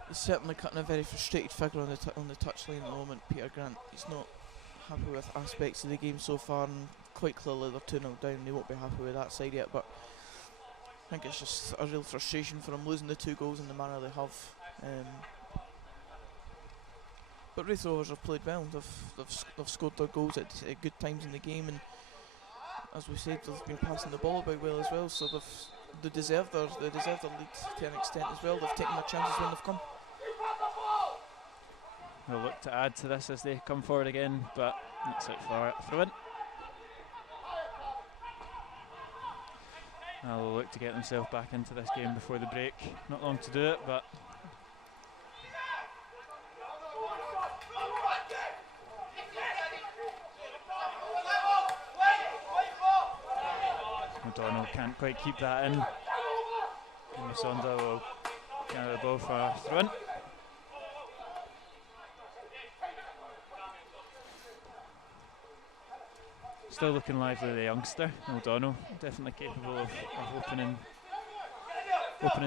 He's certainly cutting a very frustrated figure on the touchline at the moment, Peter Grant. He's not happy with aspects of the game so far, and quite clearly they're 2-0 down. They won't be happy with that side yet, but I think it's just a real frustration for him losing the 2 goals in the manner they have. But Raith Rovers have played well. They've scored their goals at good times in the game, and as we said, they've been passing the ball about well as well. So they deserve their lead to an extent as well. They've taken their chances when they've come. They'll look to add to this as they come forward again, but that's it for a throw in. They'll look to get themselves back into this game before the break. Not long to do it, but O'Donnell can't quite keep that in. And Sonda will carry the ball for a throw in. Still looking lively, the youngster, O'Donnell. Definitely capable of opening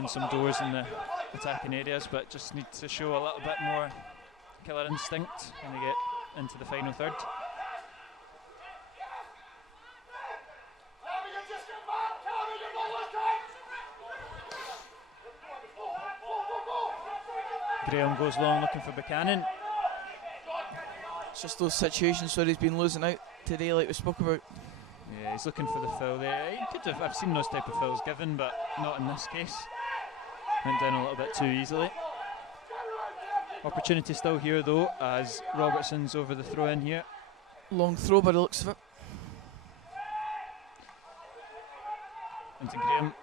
some doors in the attacking areas, but just needs to show a little bit more killer instinct when they get into the final third. Graham goes long looking for Buchanan. It's just those situations where he's been losing out today, like we spoke about. Yeah, he's looking for the foul there. He could have. I've seen those type of fouls given, but not in this case. Went down a little bit too easily. Opportunity still here though, as Robertson's over the throw in here. Long throw by the looks of it. Into Graham.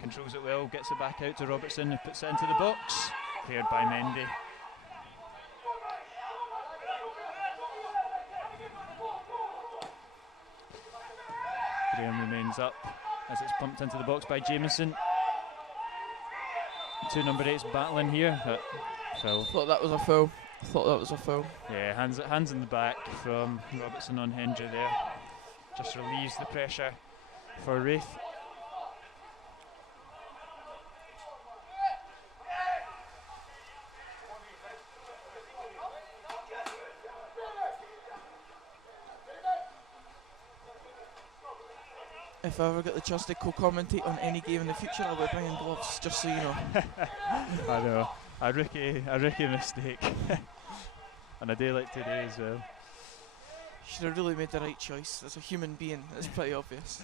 Controls it well, gets it back out to Robertson, who puts it into the box. Cleared by Mendy. Graham remains up as it's pumped into the box by Jameson. 2 number 8s battling here, but foul. Thought that was a foul. Yeah, hands in the back from Robertson on Hendry there. Just relieves the pressure for Raith. If I ever get the chance to co-commentate on any game in the future, I'll be bringing gloves, just so you know. I know, a rookie mistake. On a day like today as well. Should have really made the right choice. As a human being, it's pretty obvious.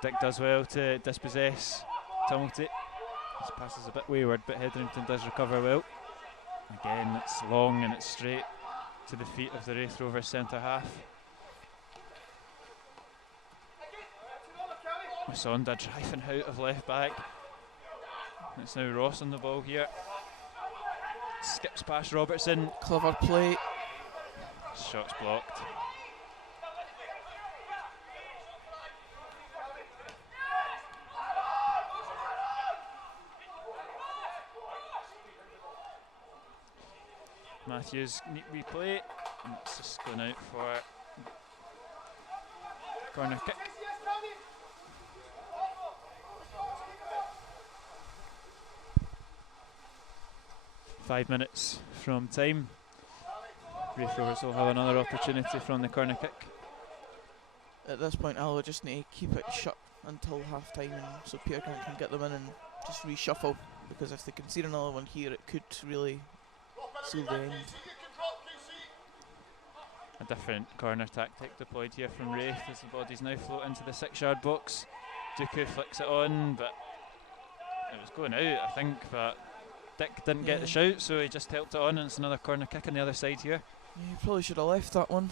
Dick does well to dispossess Tumulty. This pass is a bit wayward, but Hetherington does recover well. Again, it's long and it's straight to the feet of the Raith Rovers centre half. Masonda driving out of left back. It's now Ross on the ball here. Skips past Robertson. Clever play. Shot's blocked. Matthews, neat replay, and it's just going out for corner kick. 5 minutes from time. Raith Rovers will have another opportunity from the corner kick. At this point, Alloa just need to keep it shut until half time, and so Peter can get them in and just reshuffle, because if they concede another one here, it could really seal the end. A different corner tactic deployed here from Raith as the bodies now float into the 6-yard box. Dooku flicks it on, but it was going out, I think, but Dick didn't get the shout, so he just helped it on, and it's another corner kick on the other side here. Yeah, you probably should have left that one.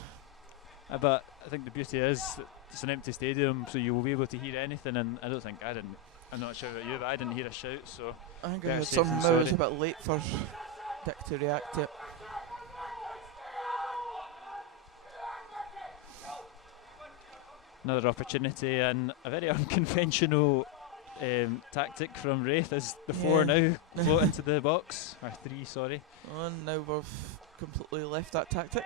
But I think the beauty is that it's an empty stadium, so you will be able to hear anything, and I'm not sure about you, but I didn't hear a shout, so I think I heard something, but it was a bit late for Dick to react to it. Another opportunity, and a very unconventional tactic from Raith as the 4 now float into the box, or 3, sorry. And now we've completely left that tactic.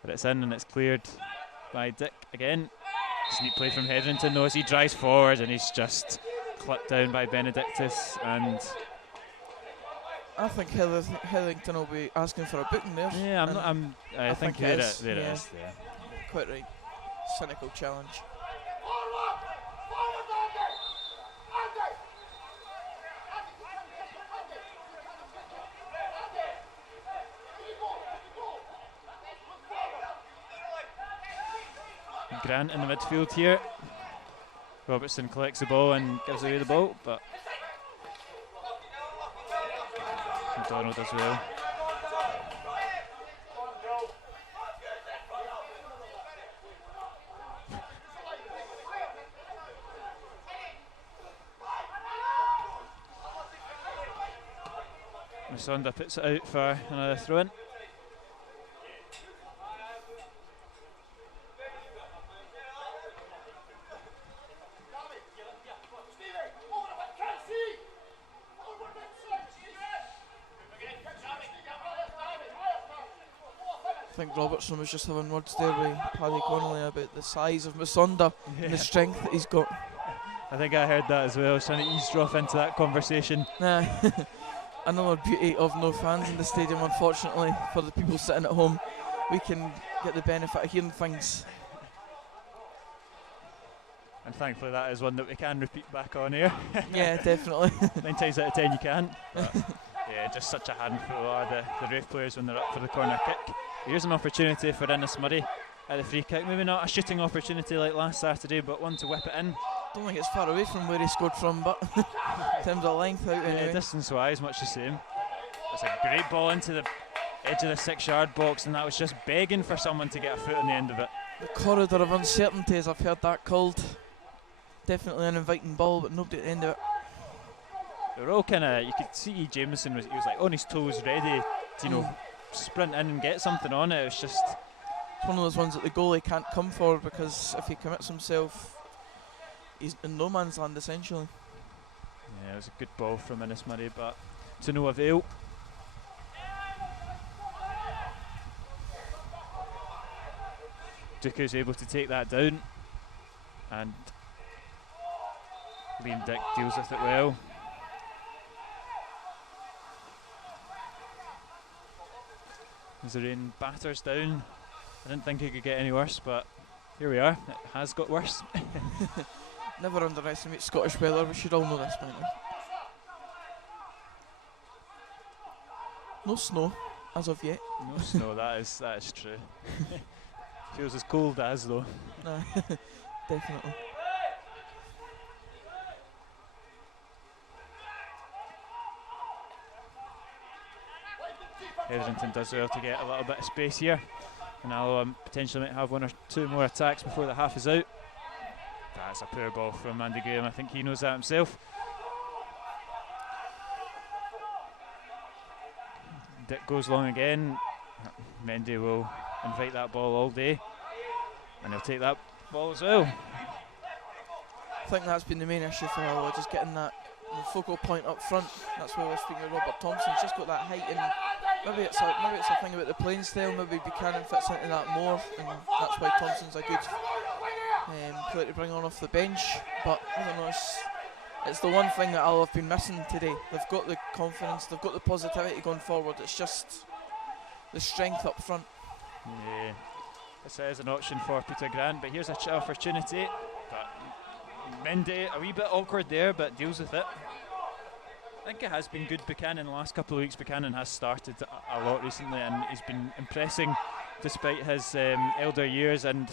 But it's in and it's cleared by Dick again. Sneak play from Hetherington though as he drives forward, and he's just clipped down by Benedictus, and I think Hetherington will be asking for a booking there. Yeah, I think there it is. Yeah. Quite right. Cynical challenge. Grant in the midfield here. Robertson collects the ball and gives away the ball, but McDonald as well. Musonda puts it out for another throw-in. I think Robertson was just having words there with Paddy Connolly about the size of Musonda and the strength that he's got. I think I heard that as well. I was trying to eavesdrop into that conversation. Another beauty of no fans in the stadium, unfortunately, for the people sitting at home. We can get the benefit of hearing things. And thankfully that is one that we can repeat back on here. Yeah, definitely. 9 times out of 10 you can't. Yeah, just such a handful are the Raith players when they're up for the corner kick. Here's an opportunity for Innes Murray at the free kick. Maybe not a shooting opportunity like last Saturday, but one to whip it in. Don't think it's far away from where he scored from, but in terms of length out anyway. Distance-wise, much the same. It's a great ball into the edge of the 6-yard box, and that was just begging for someone to get a foot on the end of it. The corridor of uncertainty, as I've heard that called. Definitely an inviting ball, but nobody at the end of it. They were all kind of, you could see Jameson he was like on his toes, ready to sprint in and get something on it. It was just, it's one of those ones that the goalie can't come for, because if he commits himself, he's in no man's land essentially. Yeah, it was a good ball from Innes Murray, but to no avail. Dooku's able to take that down, and Liam Dick deals with it well. As the rain batters down, I didn't think it could get any worse, but here we are. It has got worse. Never underestimate Scottish weather, we should all know this by now. No snow, as of yet. No snow, that is true. Feels as cold as though. Nah, definitely. Hetherington does well to get a little bit of space here, and Alloa potentially might have 1 or 2 more attacks before the half is out. That's a poor ball from Andy Graham, I think he knows that himself. Dick goes long again. Mendy will invite that ball all day, and he'll take that ball as well. I think that's been the main issue for Alloa, just getting that focal point up front. That's why we're speaking of Robert Thompson. He's just got that height, and maybe it's a thing about the playing style. Maybe Buchanan fits into that more, and that's why Thompson's a good player to bring on off the bench. But I don't know, It's the one thing that Alloa have been missing today. They've got the confidence, they've got the positivity going forward. It's just the strength up front. Yeah, this is an option for Peter Grant, but here's a chit opportunity. But Mendy, a wee bit awkward there, but deals with it. I think it has been good Buchanan the last couple of weeks. Buchanan has started a lot recently, and he's been impressing despite his elder years. And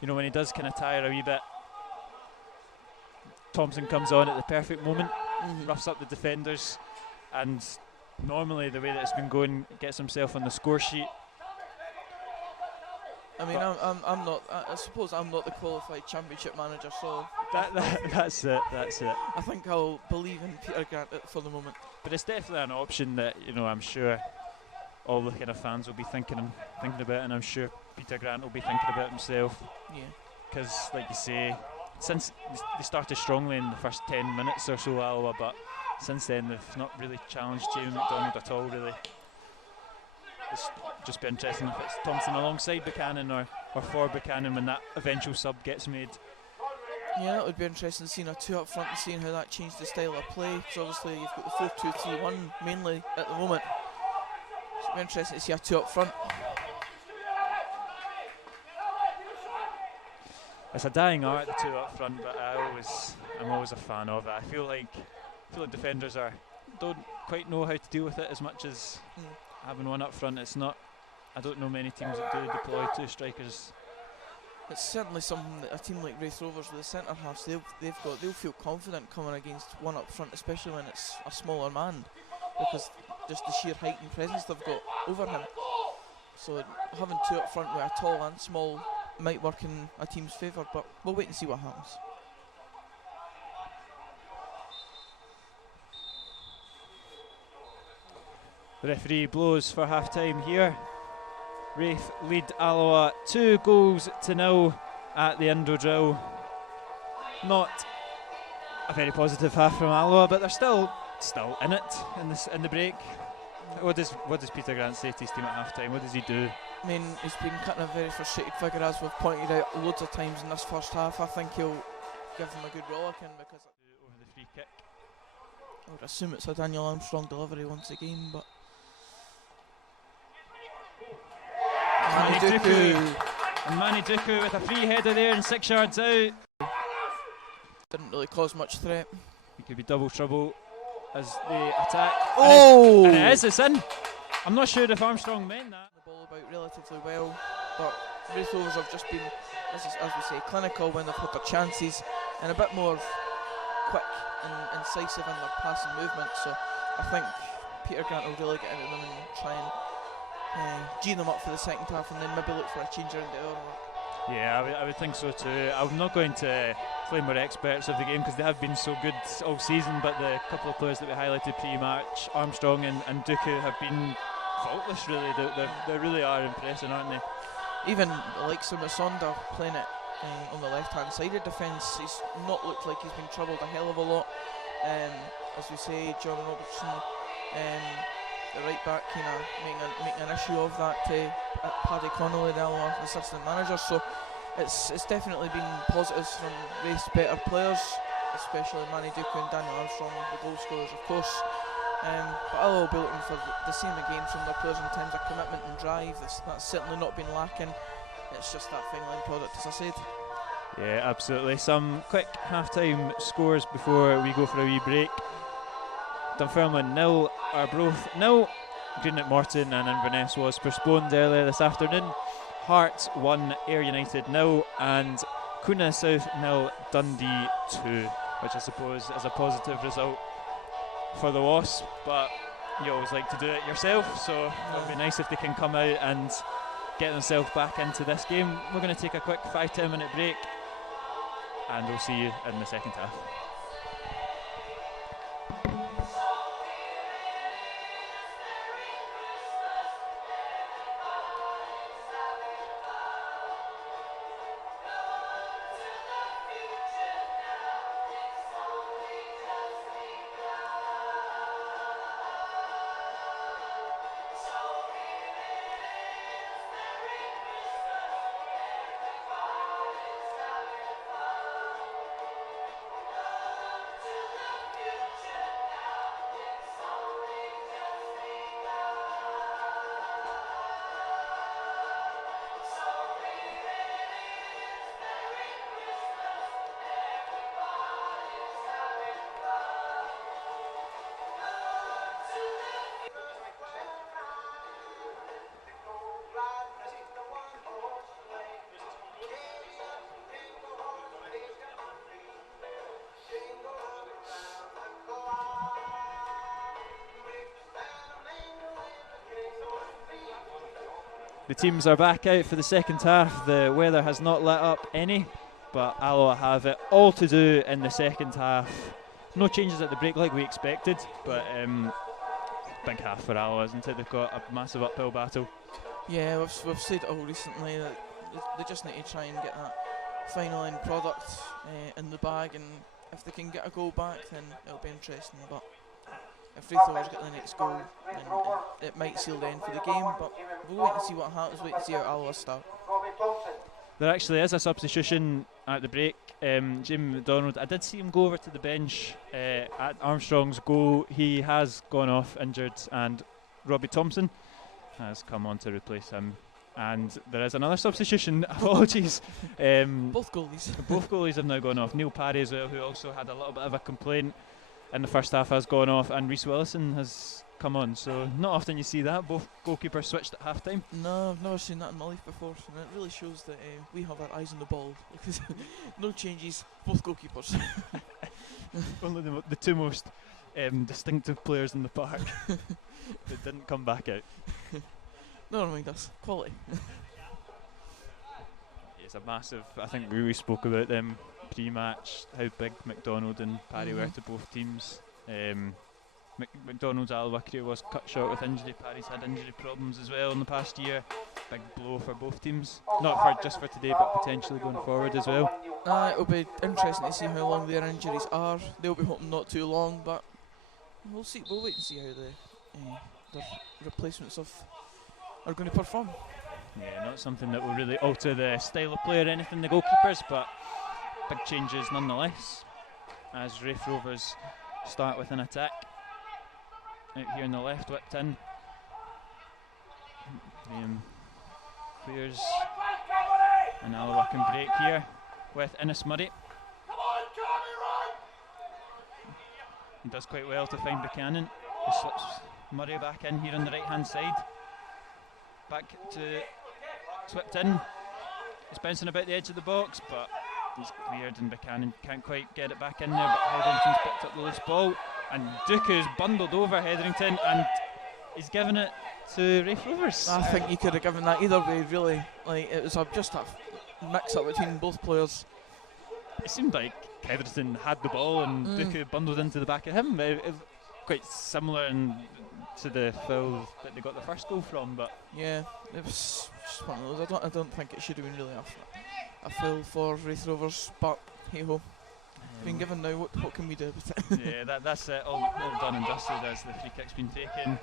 you know, when he does kind of tire a wee bit, Thompson comes on at the perfect moment, roughs up the defenders, and normally the way that it's been going, gets himself on the score sheet. I mean, I'm not. I suppose I'm not the qualified championship manager, so that's it. I think I'll believe in Peter Grant for the moment. But it's definitely an option that, you know, I'm sure all the kind of fans will be thinking about, and I'm sure Peter Grant will be thinking about himself. Yeah. Because, like you say, since they started strongly in the first 10 minutes or so, Alloa, but since then they've not really challenged Jamie McDonald at all, really. It's just be interesting if it's Thompson alongside Buchanan or for Buchanan when that eventual sub gets made. Yeah, that would be interesting seeing a 2 up front and seeing how that changed the style of play. Because obviously you've got the 4-2-3-1 mainly at the moment. So it'd be interesting to see a 2 up front. It's a dying art, the 2 up front, but I'm always a fan of it. I feel like defenders don't quite know how to deal with it as much as having 1 up front. It's not. I don't know many teams that do deploy 2 strikers. It's certainly something that a team like Raith Rovers with the centre halves, they'll feel confident coming against 1 up front, especially when it's a smaller man, because just the sheer height and presence they've got over him. So having 2 up front with a tall and small might work in a team's favour, but we'll wait and see what happens. The referee blows for half time here. Raith lead Alloa 2-0 at the Indo drill. Not a very positive half from Alloa, but they're still in it in the break. What does Peter Grant say to his team at half time? What does he do? I mean, he's been cutting a very frustrated figure, as we've pointed out loads of times in this first half. I think he'll give them a good rollicking because over the free kick. I would assume it's a Daniel Armstrong delivery once again, but Manny Duku with a free header there and 6 yards out. Didn't really cause much threat. He could be double trouble as they attack. Oh! And it's in. I'm not sure if Armstrong meant that. The ball about relatively well, but Raith Rovers have just been, as we say, clinical when they've had their chances, and a bit more quick and incisive in their passing movement. So I think Peter Grant will really get into them and try and G them up for the second half, and then maybe look for a change around the hour. Yeah, I would think so too. I'm not going to claim we're experts of the game because they have been so good all season, but the couple of players that we highlighted pre-match, Armstrong and Duku, have been faultless really. They really are impressing, aren't they? Even the likes of Masonda playing it on the left-hand side of defence, he's not looked like he's been troubled a hell of a lot. As we say, John Robertson, the right back, making an issue of that at Paddy Connolly, the Alloa assistant manager. So it's definitely been positives from Raith's better players, especially Manny Duku and Daniel Armstrong, the goal scorers, of course. But Alloa will be looking for the same again from their players in terms of commitment and drive. That's certainly not been lacking. It's just that final end product, as I said. Yeah, absolutely. Some quick half-time scores before we go for a wee break. Dunfermline 0, Arbroath 0. Greenock Morton and Inverness was postponed earlier this afternoon. Hearts 1, Ayr United 0, and Coona South 0, Dundee 2, which I suppose is a positive result for the Wasps, but you always like to do it yourself, so it'll be nice if they can come out and get themselves back into this game. We're going to take a quick 5-10 minute break, and we'll see you in the second half. the teams are back out for the second half. The weather has not let up any, but Alloa have it all to do in the second half. No changes at the break like we expected, but big half for Alloa, isn't it? They've got a massive uphill battle. Yeah, we've said it all recently that they just need to try and get that final end product in the bag, and if they can get a goal back, then it'll be interesting. But if Raith Rovers get the next goal, then it might seal the end for the game. But we'll wait and see what happens. Wait and see how Alloa start. There actually is a substitution at the break. Jamie McDonald, I did see him go over to the bench at Armstrong's goal. He has gone off injured, and Robbie Thompson has come on to replace him. And there is another substitution. Apologies. Both goalies. Both goalies have now gone off. Neil Parry as well, who also had a little bit of a complaint in the first half, has gone off, and Rhys Willison has come on. So not often you see that. Both goalkeepers switched at half time. No, I've never seen that in my life before, and it really shows that we have our eyes on the ball, because no changes, both goalkeepers. Only the two most distinctive players in the park that didn't come back out. Never mind us. Quality. It's a massive. I think we spoke about them pre-match, how big McDonald and Parry were to both teams. McDonald's Alloa career was cut short with injury. Parry's had injury problems as well in the past year. Big blow for both teams. Not for just for today, but potentially going forward as well. It'll be interesting to see how long their injuries are. They'll be hoping not too long, but we'll see. We'll wait and see how their replacements are going to perform. Yeah, not something that will really alter the style of play or anything, the goalkeepers, but big changes nonetheless as Raith Rovers start with an attack. Out here on the left, whipped in. Graham clears, and Alloa can break here with Innes Murray. He does quite well to find Buchanan. He slips Murray back in here on the right hand side. Back to swept in. He's bouncing about the edge of the box, but he's cleared, and Buchanan can't quite get it back in there. But Hetherington's picked up the loose ball, and Dooku's bundled over Hetherington, and he's given it to Raith Rovers. I think he could have given that either way, really. Like, it was just a mix-up between both players. It seemed like Hetherington had the ball, and Dooku bundled into the back of him. Quite similar to the foul that they got the first goal from, but yeah, it was just one of those. I don't think it should have been really a foul for Raith Rovers, but hey ho. Been given now, what can we do with it? Yeah, that's it, all done and dusted as the free kick's been taken.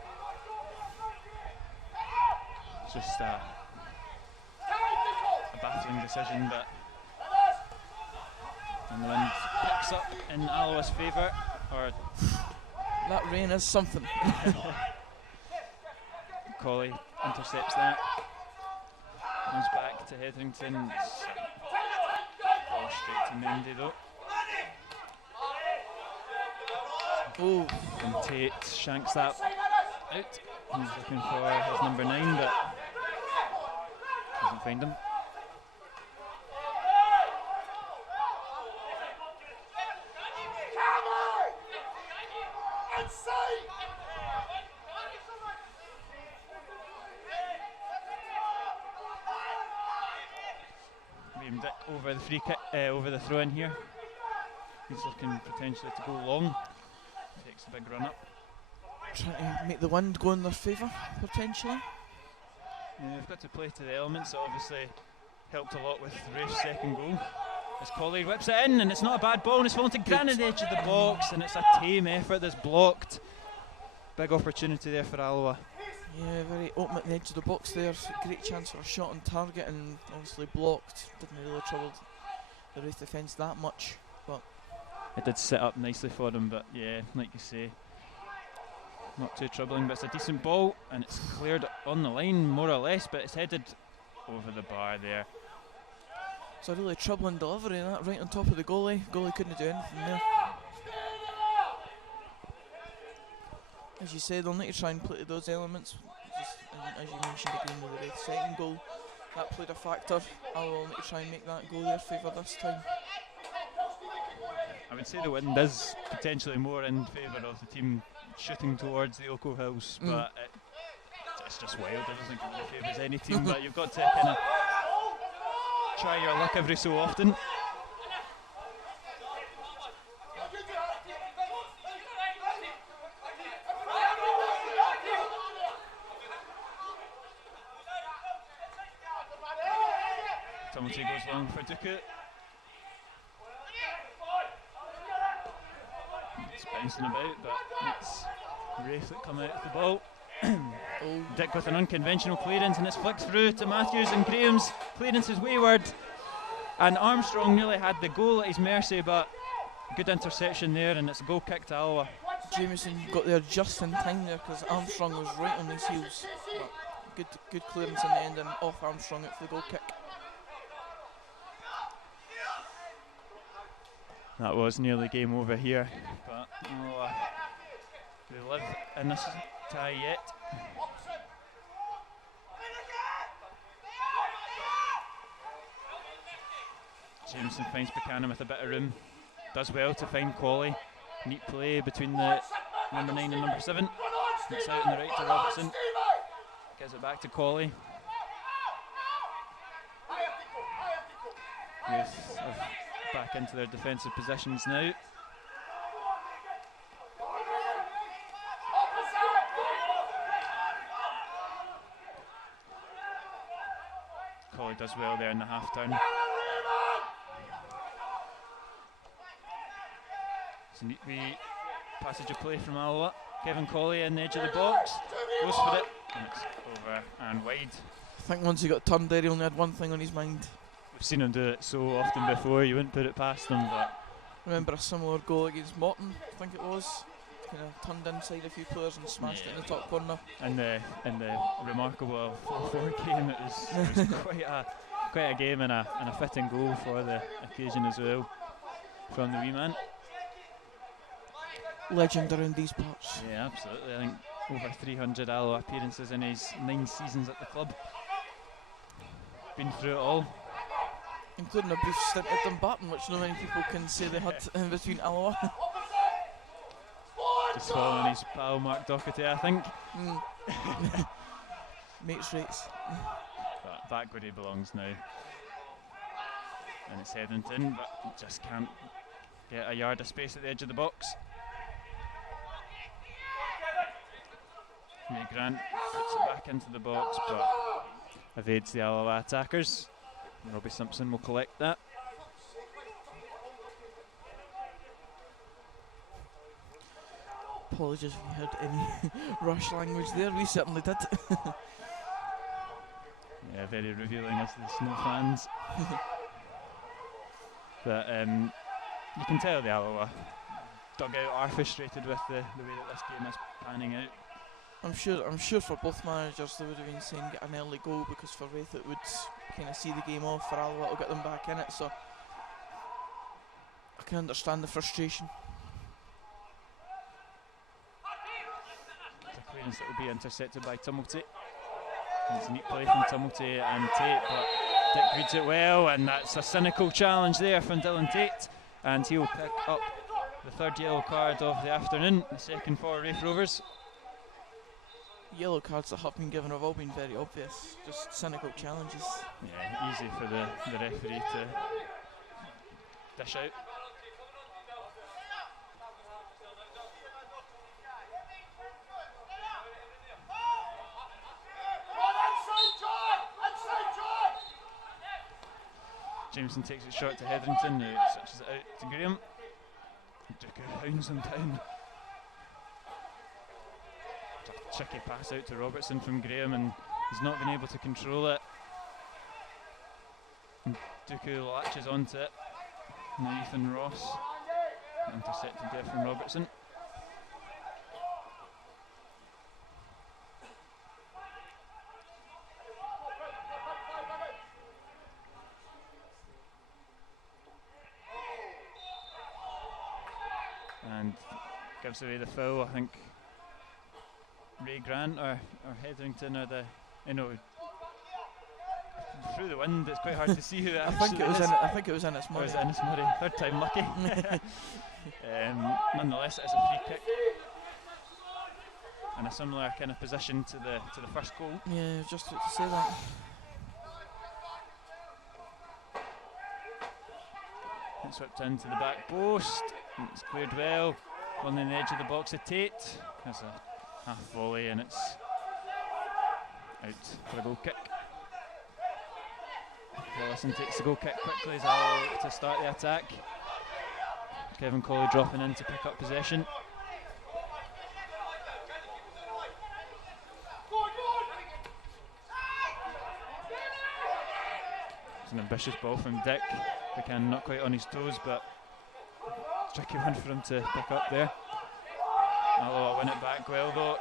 Just a baffling decision, but and the wind picks up in Alloa's favour, or that rain is something. Colley intercepts that. Comes back to Hetherington. Ball straight to Mendy though. Oh, And Tate shanks that out. He's looking for his number 9, but doesn't find him. Liam Dick over the free kick, over the throw in here. He's looking potentially to go long. Takes a big run up. trying to make the wind go in their favour, potentially. Yeah, they've got to play to the elements. It obviously helped a lot with Raith's second goal. As Colley whips it in, and it's not a bad ball, and it's fallen to Gran at the edge of the box, and it's a tame effort that's blocked. Big opportunity there for Alloa. Yeah, very open at the edge of the box there. Great chance for a shot on target, and obviously blocked. Didn't really trouble the Raith defence that much, but It did set up nicely for them, but yeah, like you say, not too troubling. But it's a decent ball, and it's cleared on the line more or less, but it's headed over the bar there. it's a really troubling delivery, that right on top of the goalie. Goalie couldn't do anything there. As you said, they'll need to try and play to those elements. Just, as you mentioned again with the Raith second goal, that played a factor. Alloa will need to try and make that go their favour this time. I would say the wind is potentially more in favour of the team shooting towards the Oco Hills, but it It's just wild. I don't think it really favours any team, but you've got to kind of try your luck every so often. Tumulty goes long for Duku. It's bouncing about, but it's Raith that come out with the ball. Dick with an unconventional clearance, and it's flicked through to Matthews, and Graham's clearance is wayward. And Armstrong nearly had the goal at his mercy, but good interception there, and it's a goal kick to Alloa. Jameson got there just in time there because Armstrong was right on his heels. But good clearance in the end, and off Armstrong out for the goal kick. That was nearly game over here, but we live in this tie yet. Jameson finds Buchanan with a bit of room, does well to find Colley. Neat play between the number 9 and number 7. It's out on the right to Robertson, gives it back to Colley. Raith back into their defensive positions now. Colley does well there in the half turn. It's a neat wee passage of play from Alloa. Kevin Colley in the edge of the box, goes for it, and it's over and wide. I think once he got turned there, he only had one thing on his mind. We've seen him do it so often before, you wouldn't put it past him, but... Remember a similar goal against Morton, I think it was. Kind of turned inside a few players and smashed it in the top corner. In the remarkable 4-4 game, it was quite a game and a fitting goal for the occasion as well from the wee man. Legend around these parts. Yeah, absolutely. I think over 300 Alloa appearances in his 9 seasons at the club. Been through it all. Including a brief stint at Dumbarton, which not many people can say they had in between Alloa. Just following his pal Mark Doherty, I think. Mates rates. But back where he belongs now. And it's Hetherington, but just can't get a yard of space at the edge of the box. Ray Grant puts it back into the box, but evades the Alloa attackers. Robbie Simpson will collect that. Apologies if you heard any rush language there, we certainly did. Yeah, very revealing as the Snow fans. But you can tell the Alloa dugout are frustrated with the way that this game is panning out. I'm sure for both managers they would have been saying get an early goal, because for Raith it would kind of see the game off, for Alloa it'll get them back in it, so I can understand the frustration. It's a clearance that will be intercepted by Tumulty. It's a neat play from Tumulty and Tate, but Dick reads it well, and that's a cynical challenge there from Dylan Tate, and he'll pick up the 3rd yellow card of the afternoon, the 2nd for Raith Rovers. Yellow cards that have been given have all been very obvious, just cynical challenges. Yeah, easy for the referee to dish out. Jameson takes it short to Hetherington, who switches it out to Graham. Duku hounds him down. Tricky pass out to Robertson from Graham, and he's not been able to control it. And Duku latches onto it. Now Ethan Ross intercepted there from Robertson. And gives away the foul, I think. Ray Grant or Hetherington are the, through the wind it's quite hard to see who it actually is. I think it was Ennis Murray. It was Ennis Murray, 3rd time lucky. Nonetheless, it is a free kick. in a similar kind of position to the first goal. Yeah, just about to say that. It's whipped into the back post. It's cleared well. On the edge of the box of Tate. There's a half volley and it's out for a goal kick. Willison takes the goal kick quickly as Alloa to start the attack. Kevin Colley dropping in to pick up possession. It's an ambitious ball from Dick. Buchanan not quite on his toes, but tricky one for him to pick up there. Alloa win it back well though.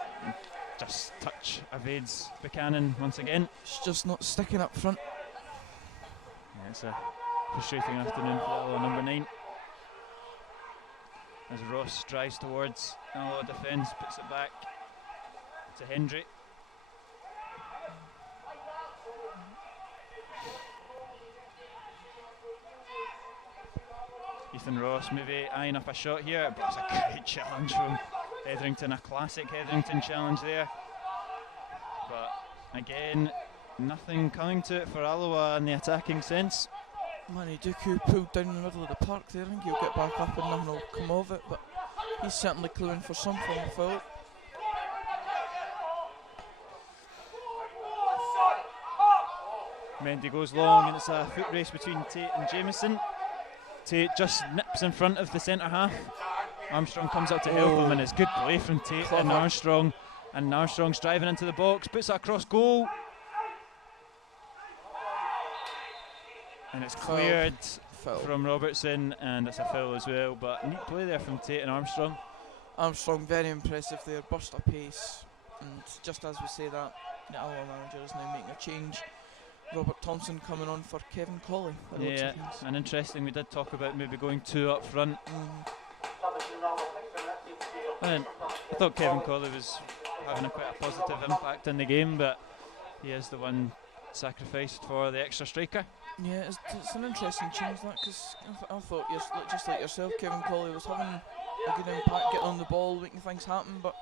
Just touch evades Buchanan once again. It's just not sticking up front. Yeah, it's a frustrating afternoon for Alloa number 9. As Ross drives towards Alloa defence, puts it back to Hendry. Ethan Ross maybe eyeing up a shot here, but it's a great challenge from Hetherington, a classic Hetherington challenge there. But again, nothing coming to it for Alloa in the attacking sense. Manny Duku pulled down in the middle of the park there. I think he'll get back up and nothing will come of it, but he's certainly cluing for some form of foul. Mendy goes long and it's a foot race between Tate and Jameson. Tate just nips in front of the centre half. Armstrong comes up to help him and it's good play from Tate and Armstrong. And Armstrong's driving into the box, puts it across goal. And it's cleared from Robertson and it's a foul as well. But neat play there from Tate and Armstrong. Armstrong very impressive there, burst of pace. And just as we say that, the Alloa manager is now making a change. Robert Thompson coming on for Kevin Colley. Yeah, and interesting, we did talk about maybe going 2 up front. And I thought Kevin Colley was having quite a positive impact in the game, but he is the one sacrificed for the extra striker. Yeah, it's an interesting change that, because I thought just like yourself, Kevin Colley was having a good impact, getting on the ball, making things happen, but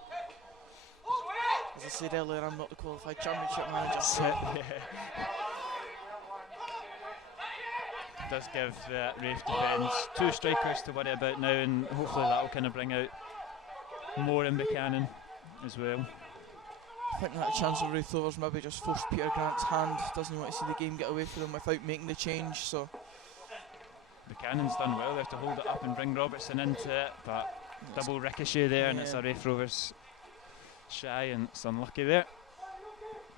as I said earlier, I'm not the qualified championship manager. Yeah. Does give Raith defence 2 strikers to worry about now, and hopefully that will kind of bring out more in Buchanan as well. I think that chance of Raith Rovers maybe just forced Peter Grant's hand. Doesn't want to see the game get away from him without making the change. So Buchanan's done well there to hold it up and bring Robertson into it, but double ricochet there, and it's a Raith Rovers shy, and it's unlucky there.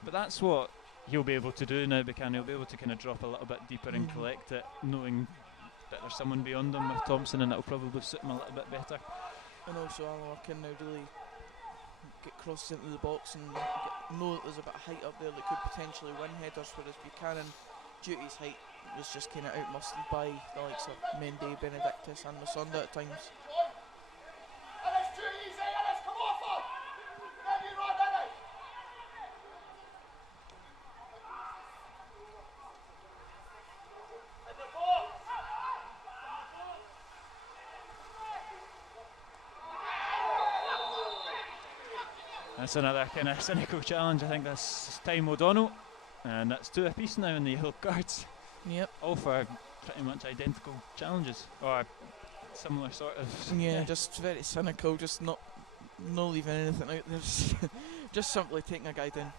But that's what he'll be able to do now. Buchanan will be able to kind of drop a little bit deeper and collect it, knowing that there's someone beyond him with Thompson, and it'll probably suit him a little bit better. And also Alloa can now really get crosses into the box and know that there's a bit of height up there that could potentially win headers, whereas Buchanan, due to his height, was just kind of outmuscled by the likes of Mendy, Benedictus and Masonda at times. That's another kind of cynical challenge. I think that's Time O'Donnell, and that's 2 apiece now in the yellow cards. Yep. All for pretty much identical challenges, or similar sort of. Yeah, just very cynical, just not leaving anything out there. Just simply taking a guy down.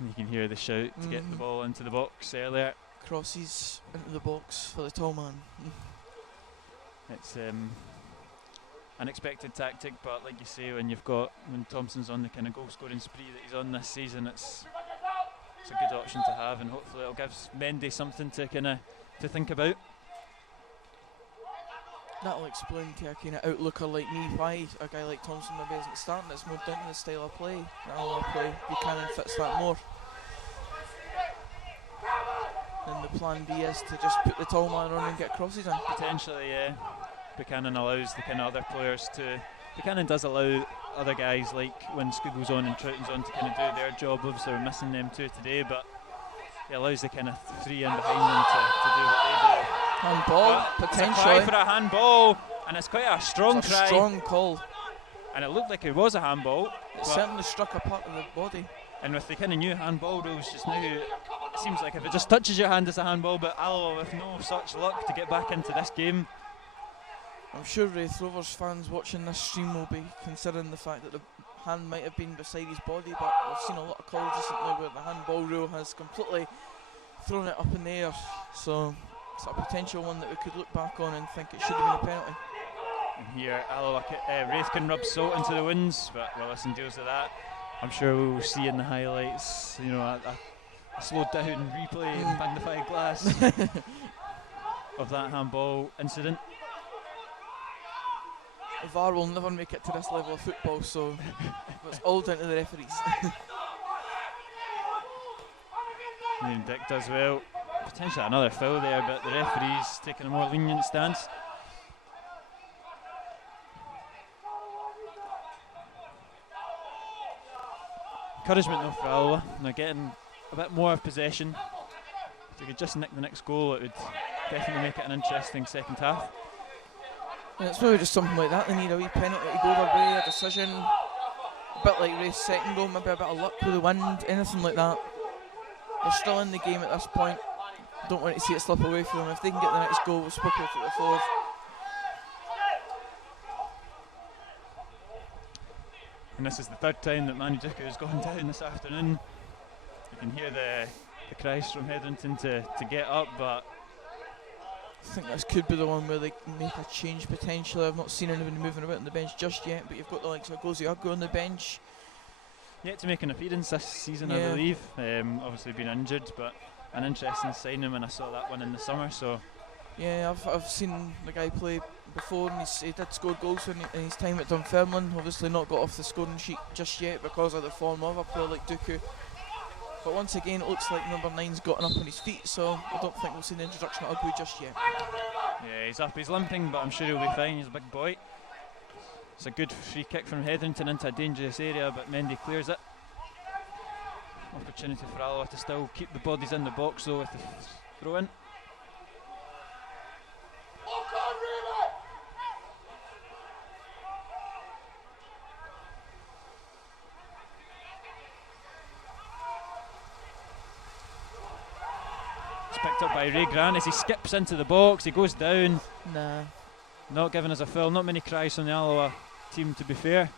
You can hear the shout to get the ball into the box earlier. Crosses into the box for the tall man. It's unexpected tactic, but like you say, when Thompson's on the kind of goal scoring spree that he's on this season, it's a good option to have, and hopefully it'll give Mendy something to to think about. That'll explain to a kind of outlooker like me why a guy like Thompson maybe isn't starting. It's more down to the style of play. Buchanan fits that more. Then the plan B is to just put the tall man on and get crosses in. Potentially, yeah. Buchanan allows the kind of other players to. Buchanan does allow other guys, like when Scoogle's on and Troughton's on, to kind of do their job. Obviously, we're missing them 2 today, but he allows the kind of 3 in behind them to do what they do. Handball, It's a potentially. cry for a handball, and it's quite a strong It's a cry. strong call. And it looked like it was a handball. It certainly struck a part of the body. And with the kind of new handball rules just now, it seems like if it just touches your hand, it's a handball. But Alloa with no such luck to get back into this game. I'm sure Raith Rovers fans watching this stream will be considering the fact that the hand might have been beside his body, but we've seen a lot of calls recently where the handball rule has completely thrown it up in the air. So it's a potential one that we could look back on and think it should have been a penalty. And here, Raith can rub salt into the wounds, but Willison deals with that. I'm sure we will see in the highlights, you know, a slowed down replay and magnified glass of that handball incident. The VAR will never make it to this level of football, so it's all down to the referees. And Dick does well. Potentially another foul there, but the referee's taking a more lenient stance. Encouragement though for Alloa. They're getting a bit more of possession. If they could just nick the next goal, it would definitely make it an interesting second half. And it's maybe just something like that. They need a wee penalty to go their way, a decision. A bit like Raith's second goal, maybe a bit of luck with the wind, anything like that. They're still in the game at this point. Don't want to see it slip away from them. If they can get the next goal, we've spoken about it before. And this is the third time that Manu Duku has gone down this afternoon. You can hear the cries from Hetherington to get up, but I think this could be the one where they make a change potentially. I've not seen anybody moving about on the bench just yet, but you've got the likes of Gozi Uggo on the bench. Yet to make an appearance this season, Yeah. I believe. Obviously been injured, but an interesting signing when I saw that one in the summer. So Yeah, I've seen the guy play before, and he did score goals in his time at Dunfermline. Obviously not got off the scoring sheet just yet because of the form of a player like Duku. But once again, it looks like number 9's gotten up on his feet, so I don't think we'll see the introduction of Ugly just yet. yeah, he's up, he's limping, but I'm sure he'll be fine. He's a big boy. It's a good free kick from Hetherington into a dangerous area, but Mendy clears it. Opportunity for Alloa to still keep the bodies in the box though with the throw in. It's picked up by Ray Grant as he skips into the box, he goes down. Nah. Not giving us a foul, not many cries from the Alloa team to be fair.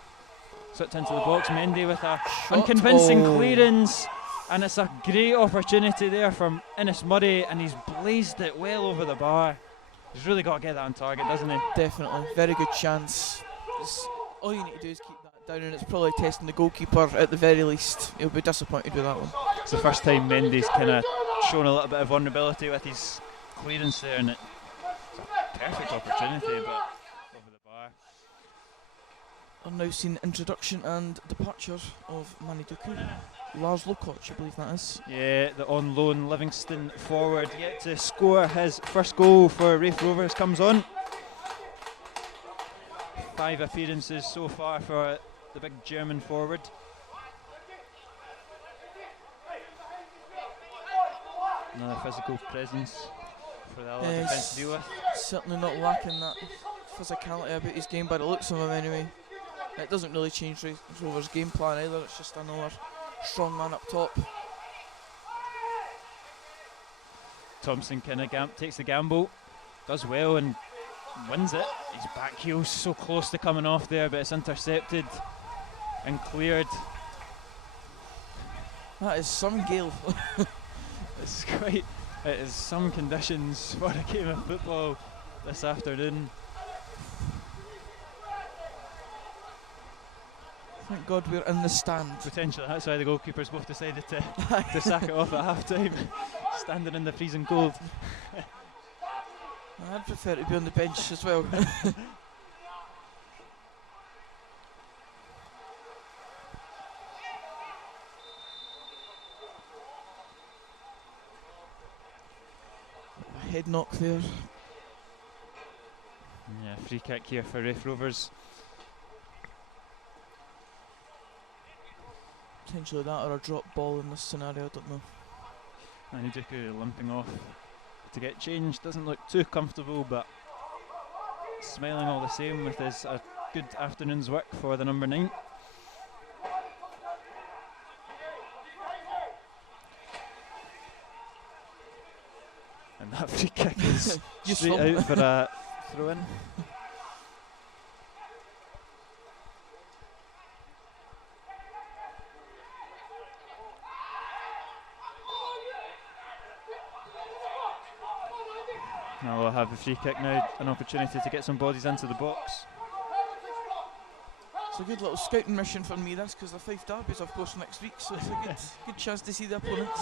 Slipped into the box, Mendy with a unconvincing clearance, and it's a great opportunity there from Innes Murray, and he's blazed it well over the bar. He's really got to get that on target, doesn't he? Definitely, very good chance. All you need to do is keep that down, and it's probably testing the goalkeeper at the very least. He'll be disappointed with that one. It's the first time Mendy's kind of shown a little bit of vulnerability with his clearance there, and it's a perfect opportunity, but over the bar. I've now seen the introduction and departure of Manu Duku. Lars Lokoch, I believe that is. Yeah, the on loan Livingston forward yet to score his first goal for Raith Rovers comes on. 5 appearances so far for the big German forward. Another physical presence for the Alloa defence to deal with. Certainly not lacking that physicality about his game by the looks of him anyway. It doesn't really change Raith Rovers' game plan either, it's just another strong man up top. Thompson kind of takes the gamble, does well and wins it. His back heel's so close to coming off there, but it's intercepted and cleared. That is some gale. It is some conditions for a game of football this afternoon. Thank God we're in the stand. Potentially, that's why the goalkeepers both decided to sack it off at half time, standing in the freezing cold. I'd prefer to be on the bench as well. A head knock there. Yeah, free kick here for Raith Rovers. Potentially that or a drop ball in this scenario, I don't know. Manu Duku limping off. to get changed. Doesn't look too comfortable, but smiling all the same with his good afternoon's work for the number 9. And that free kick is straight out for a throw in. Now we'll have the free kick now, an opportunity to get some bodies into the box. It's a good little scouting mission for me, this, because the Fife Derby's of course next week, so it's a good chance to see the opponents.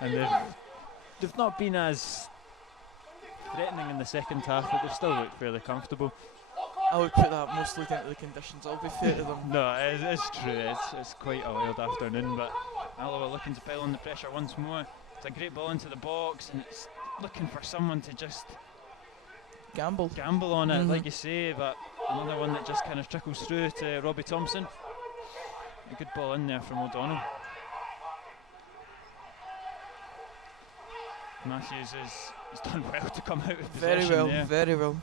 And they've not been as threatening in the second half, but they've still looked fairly comfortable. I would put that mostly down to the conditions, I'll be fair to them. No, it's true, it's quite a wild afternoon, but Alloa looking to pile on the pressure once more. It's a great ball into the box, and it's looking for someone to just gamble on it, like you say, but another one that just kind of trickles through to Robbie Thompson. A good ball in there from O'Donnell. Matthews has done well to come out of possession there. Very well.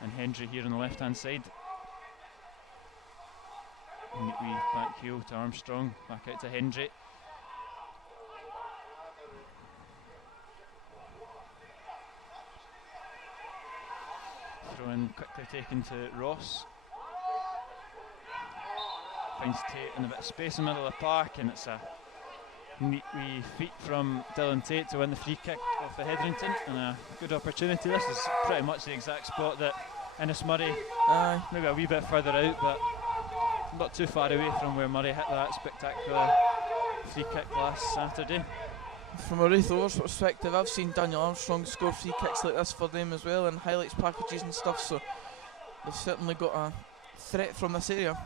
And Hendry here on the left hand side. Neat wee back heel to Armstrong, back out to Hendry. Throw in quickly taken to Ross. Finds Tate in a bit of space in the middle of the park, and it's a neat wee feat from Dylan Tate to win the free kick off the Hetherington, and a good opportunity. This is pretty much the exact spot that Innes Murray, maybe a wee bit further out, but not too far away from where Murray hit that spectacular free kick last Saturday. From a Raith Rovers perspective, I've seen Daniel Armstrong score free kicks like this for them as well, and highlights packages and stuff, so they've certainly got a threat from this area.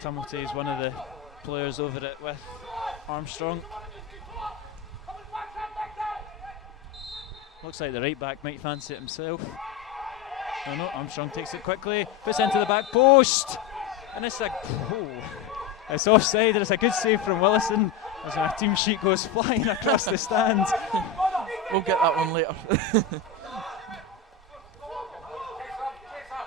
Tumulty is one of the players over it with Armstrong. Looks like the right back might fancy it himself. Oh no, Armstrong takes it quickly, puts into the back post, and it's it's offside, and it's a good save from Willison as our team sheet goes flying across the stand. We'll get that one later.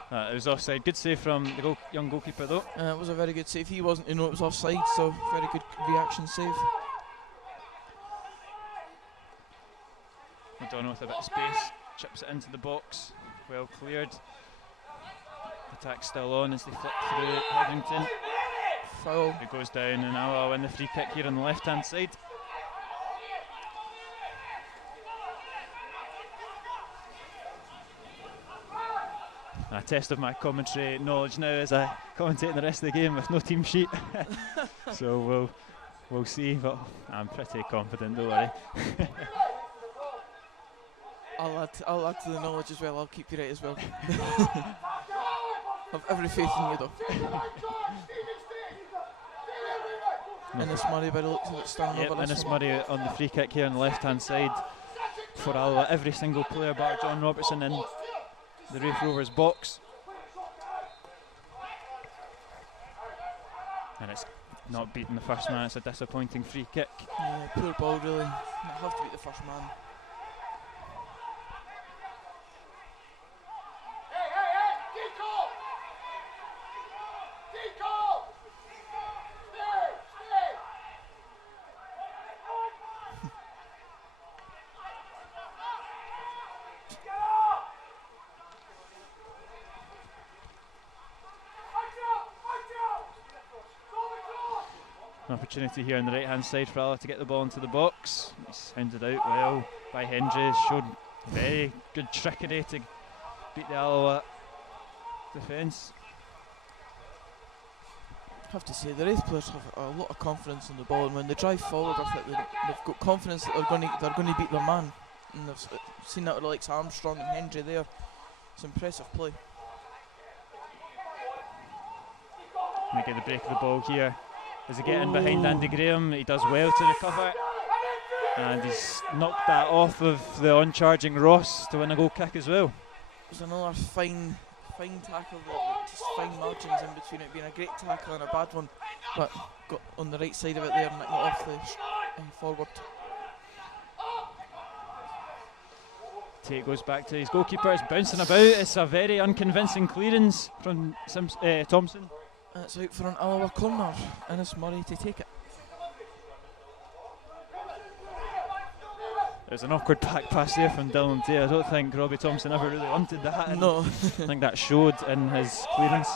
It was offside. Good save from the young goalkeeper though. It was a very good save. He wasn't to know it was offside, so very good reaction save. O'Donnell with a bit of space, chips it into the box, well cleared. Attack still on as they flick through Hetherington. Foul. It goes down, and Alloa win the free kick here on the left hand side. A test of my commentary knowledge now as I commentate the rest of the game with no team sheet. So we'll see, but I'm pretty confident, don't worry. I'll add to the knowledge as well. I'll keep you right as well. Have every faith in you though. Innes Murray by the looks of it standing over this Innes one. Murray on the free kick here on the left hand side for Alloa. Every single player bar John Robertson in the Raith Rovers box. And it's not beating the first man, it's a disappointing free kick. Yeah, poor ball really. Might have to beat the first man. An opportunity here on the right hand side for Alloa to get the ball into the box. It's hounded out well by Hendry. Showed very good trickery to beat the Alloa defence. I have to say, the Raith players have a lot of confidence in the ball, and when they drive forward, I think they've got confidence that they're going to beat their man. And they've seen that with the likes of Armstrong and Hendry there. It's impressive play. They get the break of the ball here. As they get in behind Andy Graham, he does well to recover, and he's knocked that off of the on-charging Ross to win a goal kick as well. There's another fine tackle there, just fine margins in between it being a great tackle and a bad one, but got on the right side of it there, nicking it off forward. Tate goes back to his goalkeeper. It's bouncing about. It's a very unconvincing clearance from Thompson. And it's out for an Alloa corner. Ennis Murray to take it. There's an awkward back pass there from Dylan Tate. I don't think Robbie Thompson ever really wanted that. No. I think that showed in his clearance.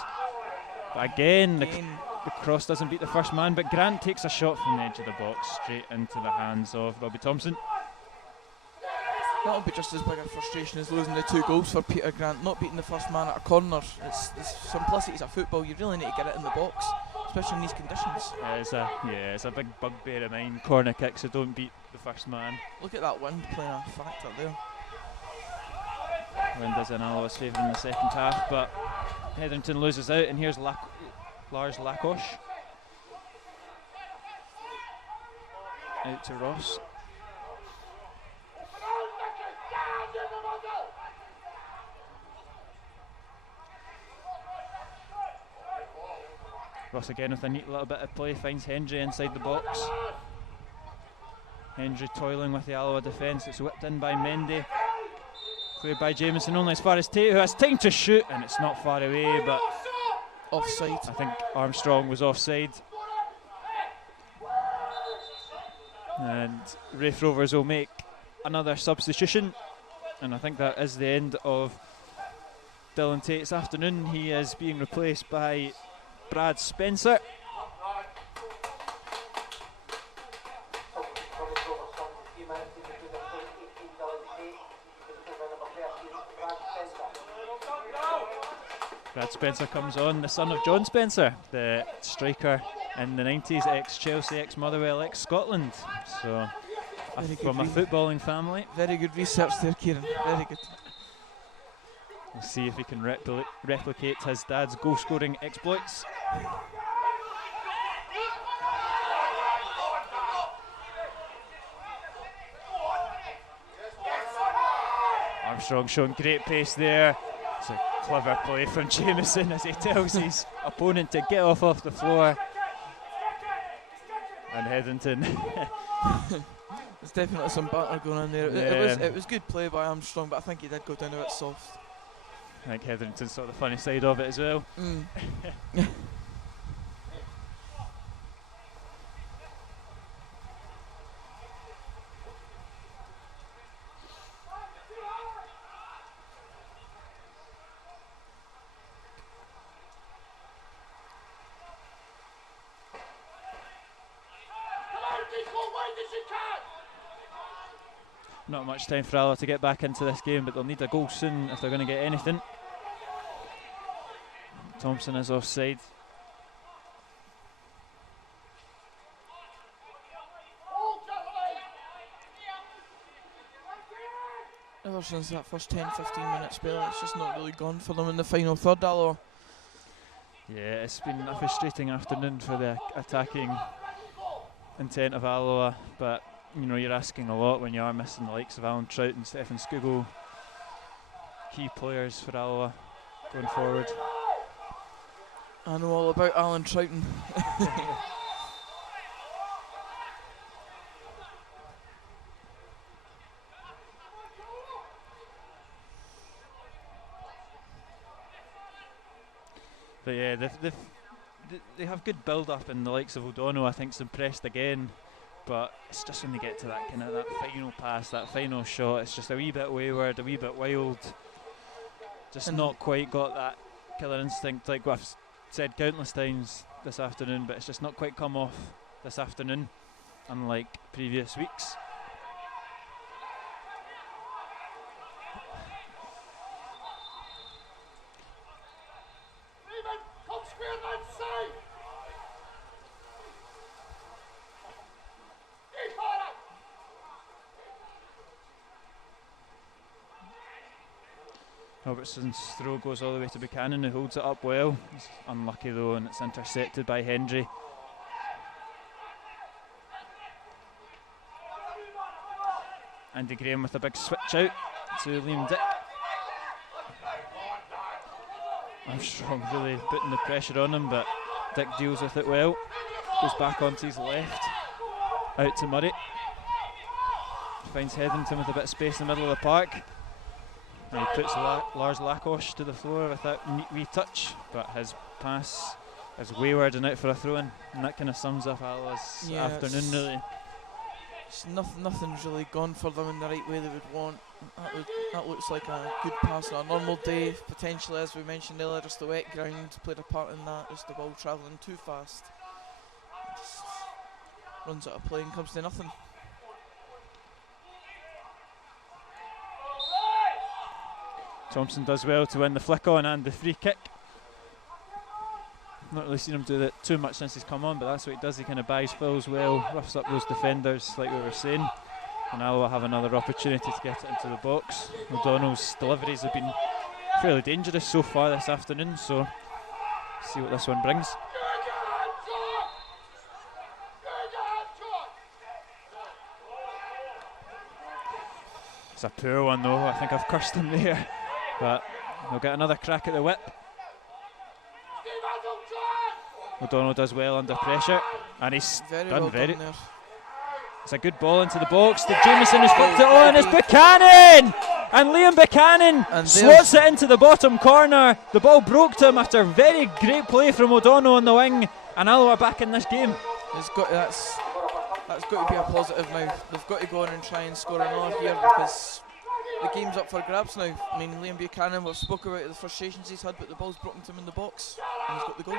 But again, the cross doesn't beat the first man, but Grant takes a shot from the edge of the box straight into the hands of Robbie Thompson. That'll be just as big a frustration as losing the 2 goals for Peter Grant, not beating the first man at a corner. It's the simplicities of football. You really need to get it in the box, especially in these conditions. It's a big bugbear of mine. Corner kicks that don't beat the first man. Look at that wind playing a factor there. Wind is in Alloa's favour in the second half, but Hetherington loses out, and here's Lars Lakosh. Out to Ross. Ross again with a neat little bit of play, finds Hendry inside the box. Hendry toiling with the Alloa defence. It's whipped in by Mendy. Cleared by Jamieson only as far as Tate, who has time to shoot, and it's not far away, but offside. I think Armstrong was offside. And Raith Rovers will make another substitution, and I think that is the end of Dylan Tate's afternoon. He is being replaced by Brad Spencer. Brad Spencer comes on, the son of John Spencer, the striker in the 90s, ex-Chelsea, ex-Motherwell, ex-Scotland. So, from a footballing family. Very good research there, Kieran. Very good. We'll see if he can replicate his dad's goal-scoring exploits. Armstrong showing great pace there. It's a clever play from Jamieson as he tells his opponent to get off the floor. And Hetherington. There's definitely some batter going on there. Yeah. It was good play by Armstrong, but I think he did go down a bit soft. I think Hetherington saw the funny side of it as well. Not much time for Alloa to get back into this game, but they'll need a goal soon if they're going to get anything. Thompson is offside. Ever since that first 10-15 minute spell, it's just not really gone for them in the final third, Alloa. Yeah, it's been a frustrating afternoon for the attacking intent of Alloa, but you know, you're asking a lot when you are missing the likes of Alan Trout and Stefan Skugel, key players for Alloa going forward. I know all about Alan Troughton. But yeah, they have good build-up, and the likes of O'Donnell I think's impressed again. But it's just when they get to that kind of that final pass, that final shot, it's just a wee bit wayward, a wee bit wild. Just not quite got that killer instinct like I've said countless times this afternoon, but it's just not quite come off this afternoon, unlike previous weeks. Robertson's throw goes all the way to Buchanan, who holds it up well. He's unlucky though, and it's intercepted by Hendry. Andy Graham with a big switch out to Liam Dick. Armstrong really putting the pressure on him, but Dick deals with it well. Goes back onto his left. Out to Murray. Finds Hetherington with a bit of space in the middle of the park. And he puts Lars Lakosh to the floor with that neat wee touch, but his pass is wayward and out for a throw-in, and that kind of sums up Alloa's afternoon, really. It's nothing's really gone for them in the right way they would want. That looks like a good pass on a normal day. Potentially, as we mentioned earlier, just the wet ground played a part in that. Just the ball travelling too fast. Just runs out of play and comes to nothing. Thompson does well to win the flick on and the free kick. Not really seen him do that too much since he's come on, but that's what he does. He kind of buys fouls well, roughs up those defenders like we were saying, and Alloa have another opportunity to get it into the box. O'Donnell's deliveries have been fairly dangerous so far this afternoon, so see what this one brings. It's a poor one though. I think I've cursed him there, but he'll get another crack at the whip. O'Donnell does well under pressure, and he's done very. It's a good ball into the box. To Jameson has flipped it on. It's Buchanan, and Liam Buchanan slots it into the bottom corner. The ball broke to him after very great play from O'Donnell on the wing, and Alloa back in this game. That's got to be a positive now. They've got to go on and try and score another here, because the game's up for grabs now. I mean, Liam Buchanan, we've spoke about the frustrations he's had, but the ball's broken to him in the box, and he's got the goal.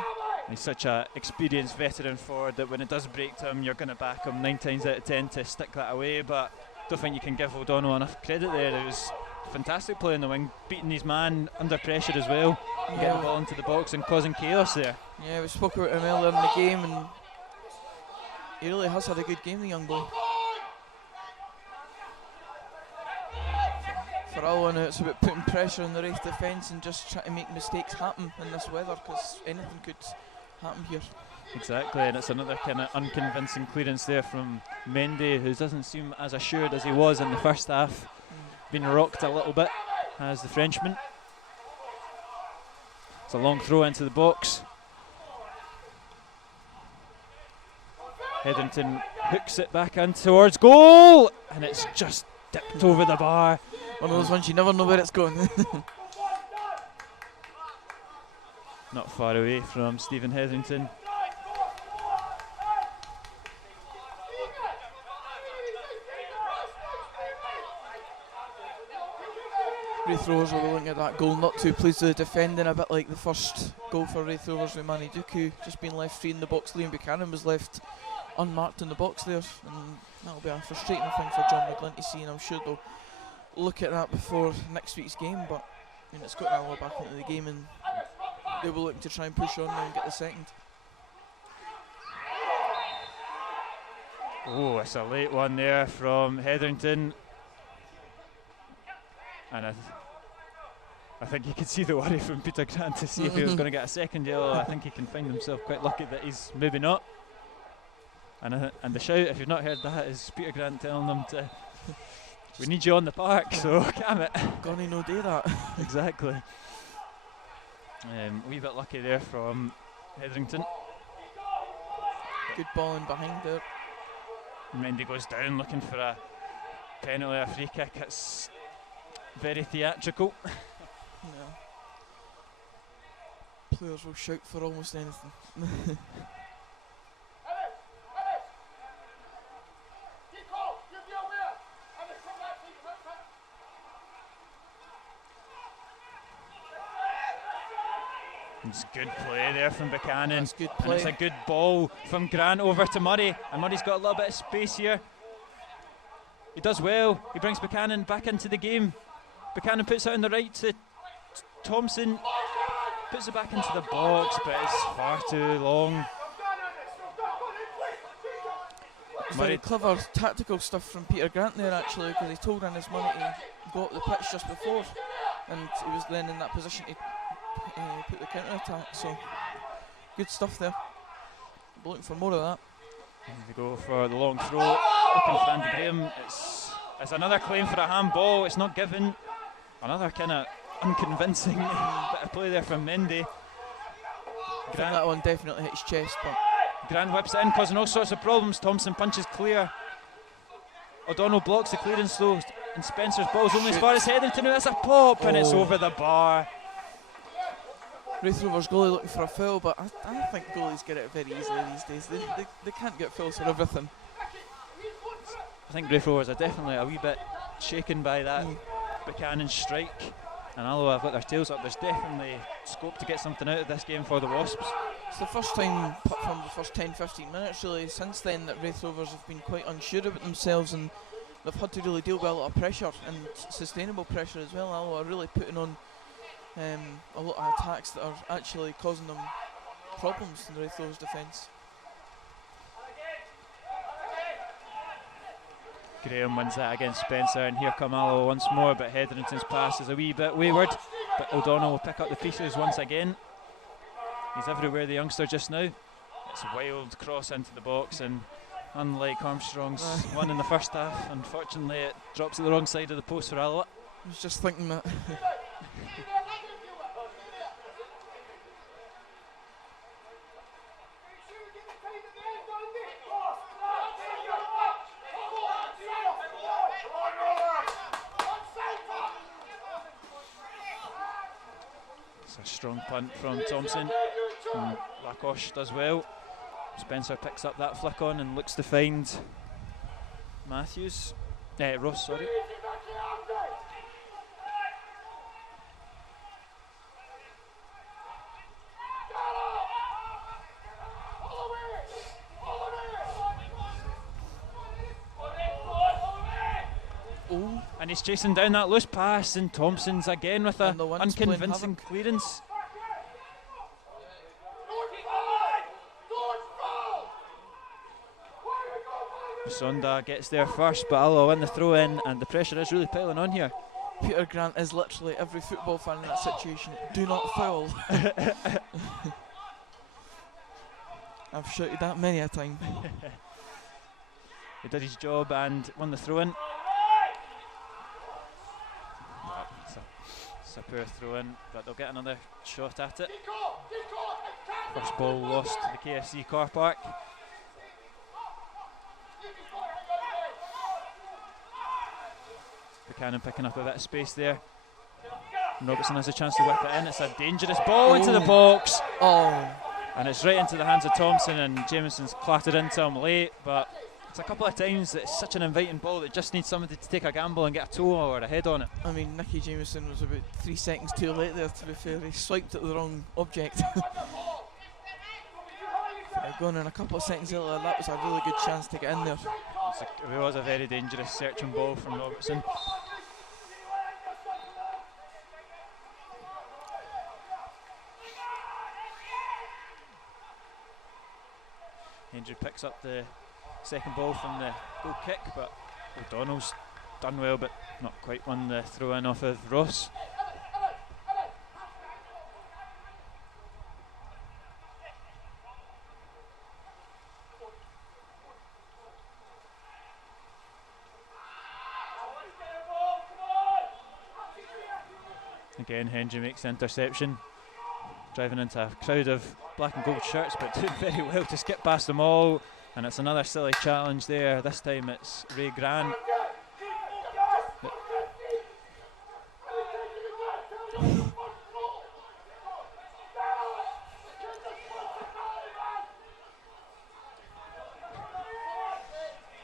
He's such an experienced veteran forward that when it does break to him, you're going to back him 9 times out of 10 to stick that away, but I don't think you can give O'Donnell enough credit there. It was fantastic play in the wing, beating his man under pressure as well, and getting the ball into the box and causing chaos there. Yeah, we spoke about him earlier in the game, and he really has had a good game, the young boy. For Alloa now, it's about putting pressure on the Raith defence and just trying to make mistakes happen in this weather, because anything could happen here. Exactly, and it's another kind of unconvincing clearance there from Mendy, who doesn't seem as assured as he was in the first half. Been rocked a little bit, as the Frenchman. It's a long throw into the box. Hetherington hooks it back in towards goal, and it's just dipped over the bar. One of those ones you never know where it's going. Not far away from Stephen Hetherington. Raith Rovers were looking at that goal, not too pleased with the defending, a bit like the first goal for Raith Rovers with Manny Duku, just being left free in the box. Liam Buchanan was left unmarked in the box there, and that'll be a frustrating thing for John McGlynn to see, and I'm sure they'll look at that before next week's game, but I mean, it's got Alloa back into the game, and they will look to try and push on now and get the second. Oh, it's a late one there from Hetherington, and I think you could see the worry from Peter Grant to see if he was going to get a second yellow. I think he can find himself quite lucky that he's maybe not. And the shout, if you've not heard that, is Peter Grant telling them to, we need you on the park, so damn it. Gonna no do that. Exactly. A wee bit lucky there from Hetherington. Good ball in behind there. Mendy goes down looking for a penalty, a free kick. It's very theatrical. Yeah. Players will shout for almost anything. It's good play there from Buchanan. That's good play. And it's a good ball from Grant over to Murray, and Murray's got a little bit of space here. He does well. He brings Buchanan back into the game. Buchanan puts it on the right to Thompson, puts it back into the box, but it's far too long. Very clever tactical stuff from Peter Grant there, actually, because he told Innes Murray to go up the pitch just before, and he was then in that position to put the counter attack. So good stuff there. We're looking for more of that. And they go for the long throw, looking for Andy Graham. It's another claim for a handball. It's not given. Another kind of unconvincing bit of play there from Mendy. I think that one definitely hit his chest, but Grant whips it in, causing all sorts of problems. Thompson punches clear. O'Donnell blocks the clearance though, and Spencer's ball's only as far as Hetherington. That's a pop, and it's over the bar. Raith Rovers goalie looking for a foul, but I think goalies get it very easily these days. They can't get fouls for everything. I think Raith Rovers are definitely a wee bit shaken by that Buchanan strike, and Alloa have got their tails up. There's definitely scope to get something out of this game for the Wasps. It's the first time from the first 10-15 minutes really since then that Raith Rovers have been quite unsure about themselves, and they've had to really deal with a lot of pressure, and sustainable pressure as well. Alloa are really putting on a lot of attacks that are actually causing them problems in the Raith Rovers defence. Graham wins that against Spencer, and here come Alloa once more, but Hetherington's pass is a wee bit wayward, but O'Donnell will pick up the pieces once again. He's everywhere, the youngster, just now. It's a wild cross into the box, and unlike Armstrong's one in the first half, unfortunately it drops at the wrong side of the post for Alloa. I was just thinking that. It's a strong punt from Thompson. Lacoste does well. Spencer picks up that flick on and looks to find Ross, sorry. And he's chasing down that loose pass, and Thompson's again with an unconvincing clearance. Sonda gets there first, but Alloa win the throw in, and the pressure is really piling on here. Peter Grant is literally every football fan in that situation. Do not foul. I've shouted that many a time. He did his job and won the throw in. It's a poor throw in, but they'll get another shot at it. First ball lost to the KFC car park. Buchanan picking up a bit of space there. And Robertson has a chance to whip it in. It's a dangerous ball into the box. And it's right into the hands of Thompson, and Jameson's clattered into him late, but it's a couple of times that it's such an inviting ball that just needs somebody to take a gamble and get a toe or a head on it. I mean, Nicky Jameson was about 3 seconds too late there, to be fair. He swiped at the wrong object. Going in a couple of seconds earlier, that was a really good chance to get in there. It was a very dangerous searching ball from Robertson. Hendry picks up the second ball from the goal kick, but O'Donnell's done well, but not quite won the throw in off of Ross. Again, Hendry makes the interception, driving into a crowd of black and gold shirts, but doing very well to skip past them all. And it's another silly challenge there. This time it's Ray Grant.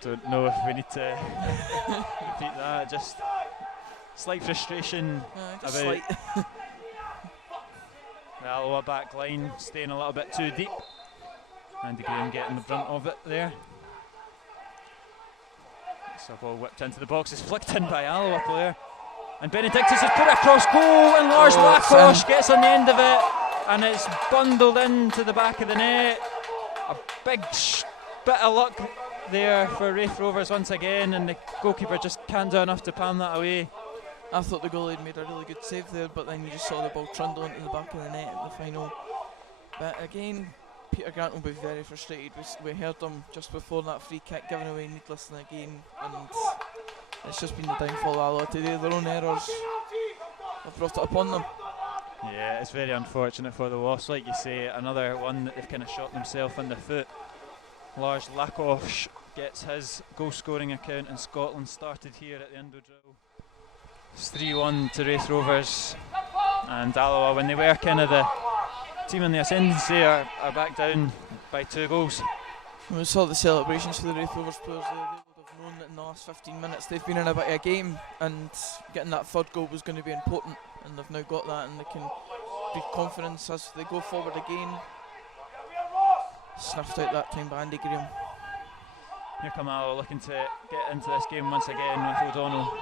Don't know if we need to repeat that. Just slight frustration about slight. The Alloa back line staying a little bit too deep. Andy Graham getting the brunt of it there. So ball whipped into the box, is flicked in by Alloa player. And Benedictus has put it across goal, and Lars Lacoste gets on the end of it, and it's bundled into the back of the net. A big bit of luck there for Raith Rovers once again, and the goalkeeper just can't do enough to palm that away. I thought the goalie had made a really good save there, but then you just saw the ball trundle into the back of the net at the final. But again, Peter Grant will be very frustrated. We heard him just before that free kick given away needlessly again, and it's just been the downfall of Alloa today. Their own errors have brought it upon them. Yeah, it's very unfortunate for the Wasps. Like you say, another one that they've kind of shot themselves in the foot. Lars Lakosh gets his goal scoring account in Scotland started here at the Indo Drill. It's 3-1 to Raith Rovers, and Alloa, when they were kind of the team in the ascendancy, are back down by 2 goals. When we saw the celebrations for the Raith Rovers players, they would have known that in the last 15 minutes they've been in a bit of a game, and getting that third goal was going to be important, and they've now got that, and they can breathe confidence as they go forward again. Snuffed out that time by Andy Graham. Here come Alloa looking to get into this game once again with O'Donnell.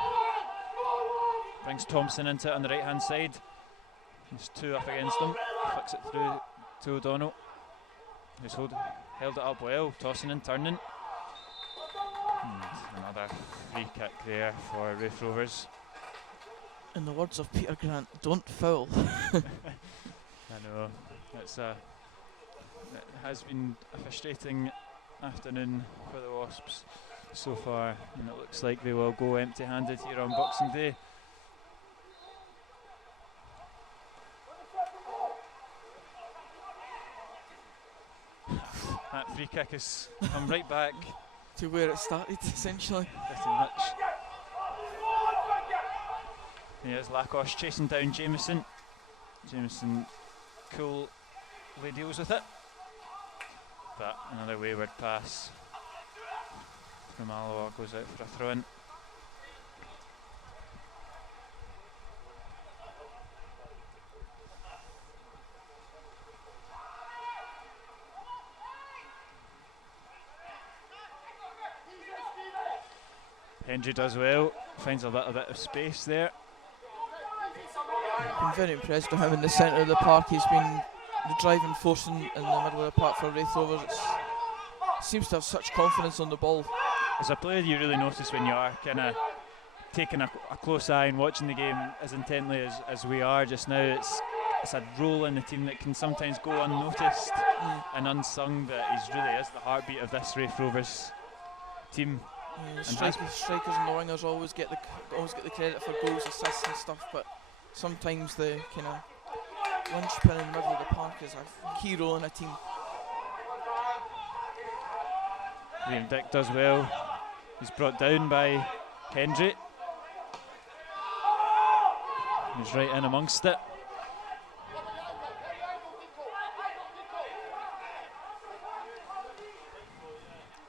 Brings Thompson into it on the right hand side. There's 2 up against him. Flicks it through to O'Donnell, who's held it up well, tossing and turning. And another free kick there for Raith Rovers. In the words of Peter Grant, don't foul. I know, it has been a frustrating afternoon for the Wasps so far, and it looks like they will go empty-handed here on Boxing Day. That free kick has come right back to where it started, essentially. Pretty much. Here's Lakosh chasing down Jameson. Jameson coolly deals with it. But another wayward pass from Alloa goes out for a throw-in. Hendry does well, finds a little bit of space there. I've been very impressed with him in the centre of the park. He's been the driving force in the middle of the park for Raith Rovers. Seems to have such confidence on the ball. As a player, you really notice when you are kind of taking a close eye and watching the game as intently as we are just now. It's a role in the team that can sometimes go unnoticed and unsung, but he really is the heartbeat of this Raith Rovers team. Strikers and the wingers always get the credit for goals, assists and stuff, but sometimes the kind of linchpin in the middle of the park is a key role in a team. Liam Dick does well. He's brought down by Hendry. He's right in amongst it.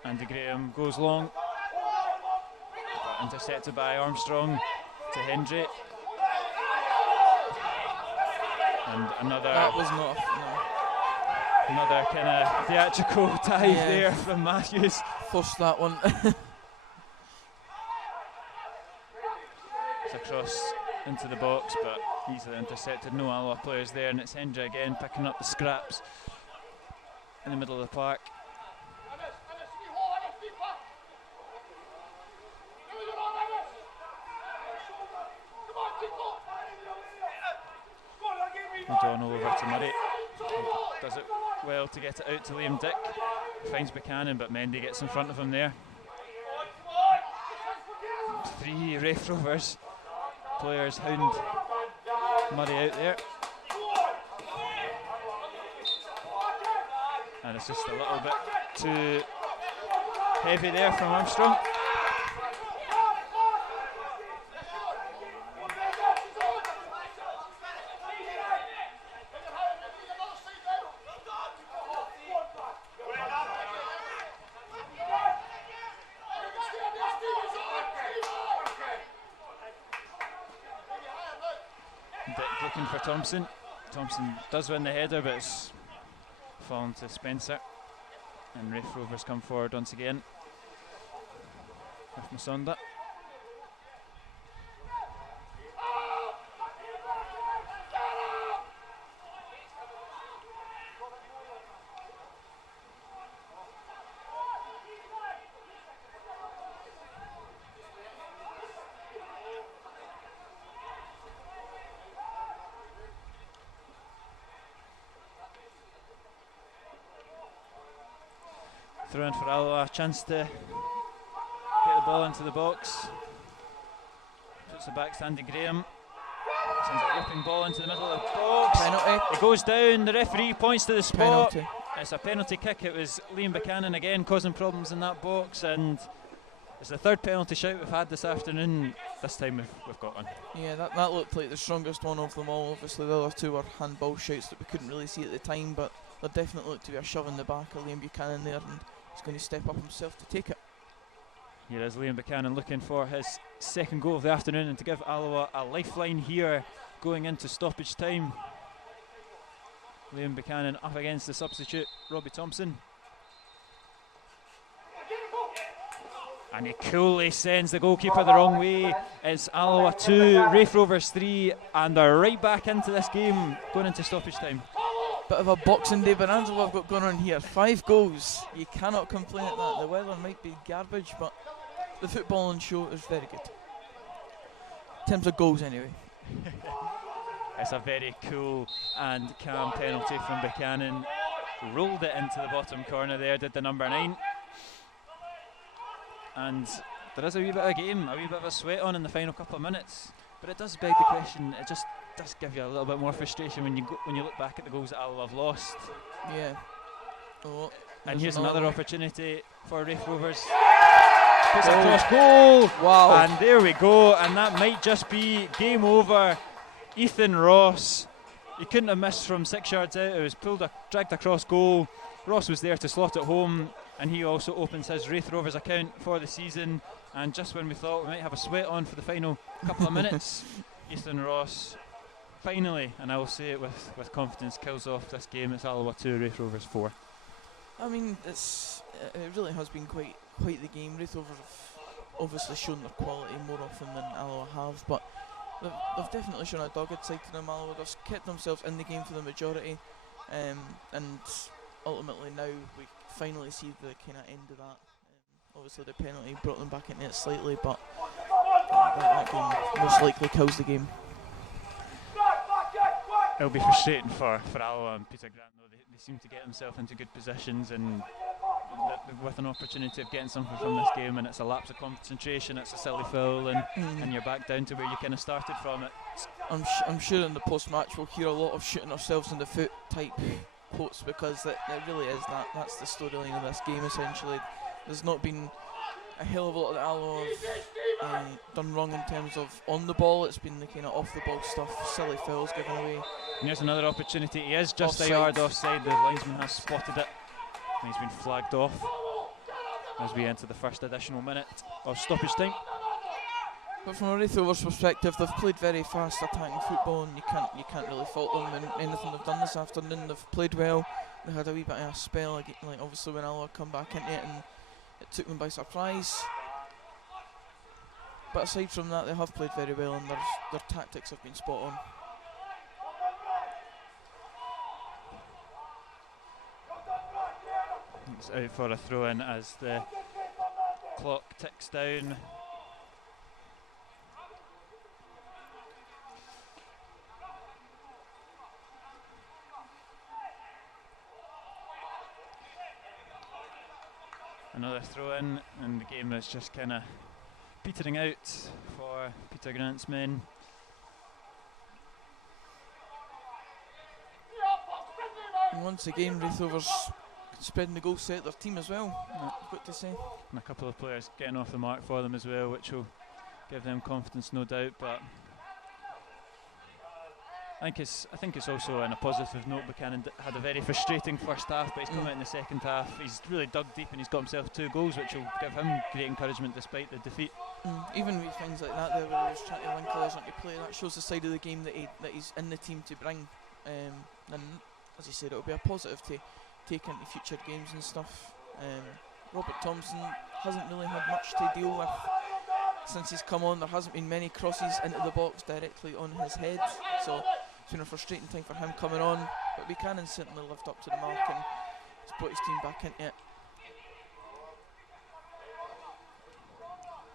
Andy Graham goes long. Intercepted by Armstrong to Hendry. And another. That was not. No. Another kind of theatrical dive there from Matthews. Forced that one. It's a cross into the box, but easily intercepted. No Alloa players there, and it's Hendry again picking up the scraps in the middle of the park. O'Donnell over to Murray. He does it well to get it out to Liam Dick. Finds Buchanan, but Mendy gets in front of him there. 3 Raith Rovers players hound Murray out there. And it's just a little bit too heavy there from Armstrong. Looking for Thompson. Thompson does win the header, but it's fallen to Spencer. And Raith Rovers come forward once again with Masonda. Throw in for Alloa, a chance to get the ball into the box. Puts it back to Andy Graham. Sends a whipping ball into the middle of the box. Penalty. It goes down, the referee points to the spot. Penalty. It's a penalty kick. It was Liam Buchanan again causing problems in that box, and it's the third penalty shout we've had this afternoon. This time we've got one. Yeah, that looked like the strongest one of them all. Obviously the other two were handball shouts that we couldn't really see at the time, but there definitely looked to be a shove in the back of Liam Buchanan there, and he's going to step up himself to take it. Here is Liam Buchanan looking for his second goal of the afternoon and to give Alloa a lifeline here going into stoppage time. Liam Buchanan up against the substitute Robbie Thompson. And he coolly sends the goalkeeper the wrong way. It's Alloa 2, Raith Rovers 3, and they're right back into this game going into stoppage time. Bit of a Boxing Day bonanza we've got going on here. 5 goals. You cannot complain at that. The weather might be garbage, but the footballing show is very good. In terms of goals, anyway. It's a very cool and calm penalty from Buchanan. Rolled it into the bottom corner there, did the number 9. And there is a wee bit of a game, a wee bit of a sweat on in the final couple of minutes. But it does beg the question, it just does give you a little bit more frustration when you look back at the goals that Alloa have lost. Yeah. Oh, and here's another opportunity for Raith Rovers. Puts a cross goal! Wow. And there we go, and that might just be game over. Ethan Ross, he couldn't have missed from 6 yards out. It was dragged across goal. Ross was there to slot it home, and he also opens his Raith Rovers account for the season. And just when we thought we might have a sweat on for the final couple of minutes, Ethan Ross finally, and I will say it with confidence, kills off this game. It's Alloa 2, Raith Rovers 4. I mean, it really has been quite the game. Raith Rovers have obviously shown their quality more often than Alloa have, but they've definitely shown a dogged side to them. Alloa have kept themselves in the game for the majority, and ultimately now we finally see the kind of end of that. Obviously the penalty brought them back into it slightly, but that game most likely kills the game. It'll be frustrating for Alloa and Peter Grant, though. They seem to get themselves into good positions and with an opportunity of getting something from this game, and it's a lapse of concentration, it's a silly foul, and you're back down to where you kind of started from it. I'm sure in the post-match we'll hear a lot of shooting ourselves in the foot type quotes, because it really is that's the storyline of this game essentially. There's not been a hell of a lot that Alloa have done wrong in terms of on the ball. It's been the kind of off the ball stuff, silly fouls given away. And here's another opportunity. He is just offside. a yard offside. The linesman has spotted it, and he's been flagged off as we enter the first additional minute of stoppage time. But from a Raith Rovers perspective, they've played very fast attacking football, and you can't really fault them in anything they've done this afternoon. They've played well. They had a wee bit of a spell, like obviously when Alloa come back into it, and it took them by surprise. But aside from that, they have played very well, and their tactics have been spot on. It's out for a throw in as the clock ticks down. Another throw in, and the game is just kind of petering out for Peter Grant's men. And once again, Raith Rovers spreading the goal set their team as well. I've got to say. And a couple of players getting off the mark for them as well, which will give them confidence, no doubt. But I think it's also on a positive note. Buchanan had a very frustrating first half, but he's come out in the second half. He's really dug deep and he's got himself 2 goals, which will give him great encouragement despite the defeat. Even with things like that, there where he's trying to link others onto play, that shows the side of the game that he's in the team to bring. And as you said, it'll be a positive to take into future games and stuff. Robert Thompson hasn't really had much to deal with since he's come on. There hasn't been many crosses into the box directly on his head, so it's been a frustrating time for him coming on, but Buchanan certainly lived up to the mark and has brought his team back into it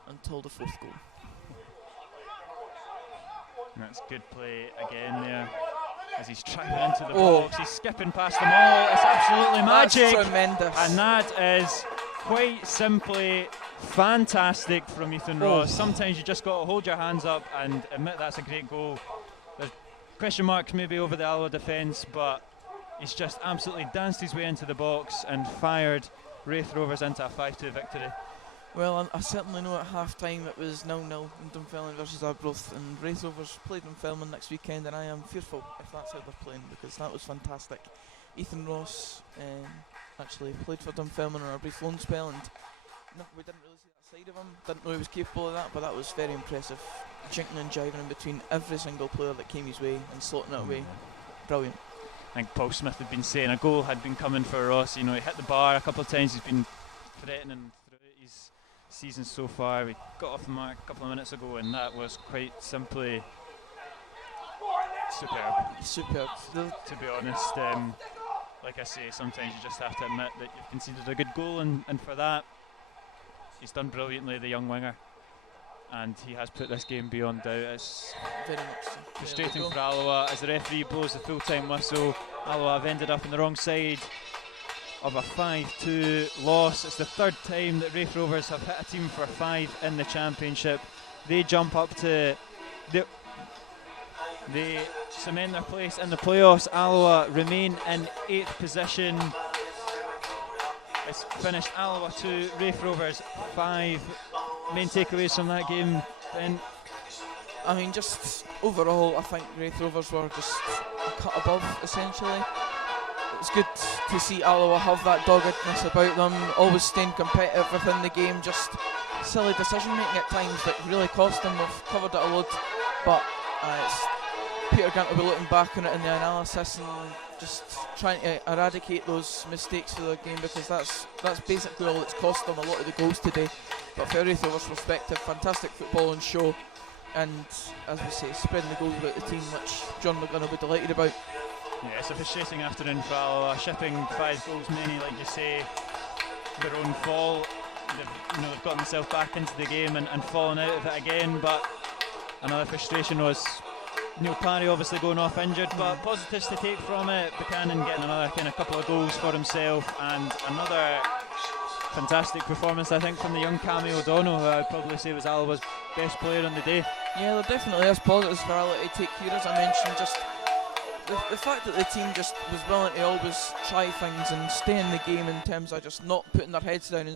until the 4th goal. And that's good play again there as he's tracking into the box. He's skipping past them all. It's absolutely magic. That's tremendous. And that is quite simply fantastic from Ethan Ross. Sometimes you just got to hold your hands up and admit that's a great goal. There's question marks maybe over the Alloa defence, but he's just absolutely danced his way into the box and fired Raith Rovers into a 5-2 victory. Well, I certainly know at half-time it was 0-0 in Dunfermline versus Arbroath, and Raith Rovers play Dunfermline next weekend, and I am fearful if that's how they're playing, because that was fantastic. Ethan Ross actually played for Dunfermline on a brief loan spell, and we didn't really see that side of him, didn't know he was capable of that, but that was very impressive. Jinking and jiving in between every single player that came his way and slotting it away. Brilliant. I think Paul Smith had been saying a goal had been coming for Ross. You know, he hit the bar a couple of times, he's been threatening throughout his season so far. We got off the mark a couple of minutes ago, and that was quite simply superb. To be honest, like I say, sometimes you just have to admit that you've conceded a good goal, and for that, he's done brilliantly, the young winger. And he has put this game beyond doubt. It's very much so. Frustrating for Alloa as the referee blows the full-time whistle. Alloa have ended up on the wrong side of a 5-2 loss. It's the third time that Raith Rovers have hit a team for 5 in the championship. They jump up to they cement their place in the playoffs. Alloa remain in 8th position. It's finished Alloa 2, Raith Rovers 5. Main takeaways from that game, Ben? I mean, just overall, I think Raith Rovers were just a cut above, essentially. It's good to see Alloa have that doggedness about them, always staying competitive within the game, just silly decision making at times that really cost them. We've covered it a lot, but it's Peter Grant will be looking back on it in the analysis and just trying to eradicate those mistakes for the game, because that's basically all that's cost them a lot of the goals today. But for Raith Rovers' perspective, fantastic football on show, and as we say, spreading the goals about the team, which John McGunn will be delighted about. Yeah, it's a frustrating afternoon for Alloa, shipping 5 goals, many, like you say, their own fall. They've gotten themselves back into the game and fallen out of it again. But another frustration was Neil Parry obviously going off injured, but positives to take from it. Buchanan getting another kind of couple of goals for himself, and another fantastic performance, I think, from the young Cammy O'Donnell, who I'd probably say was Alloa's best player on the day. Yeah, there definitely is positives for Alloa to take here, as I mentioned. Just the fact that the team just was willing to always try things and stay in the game in terms of just not putting their heads down and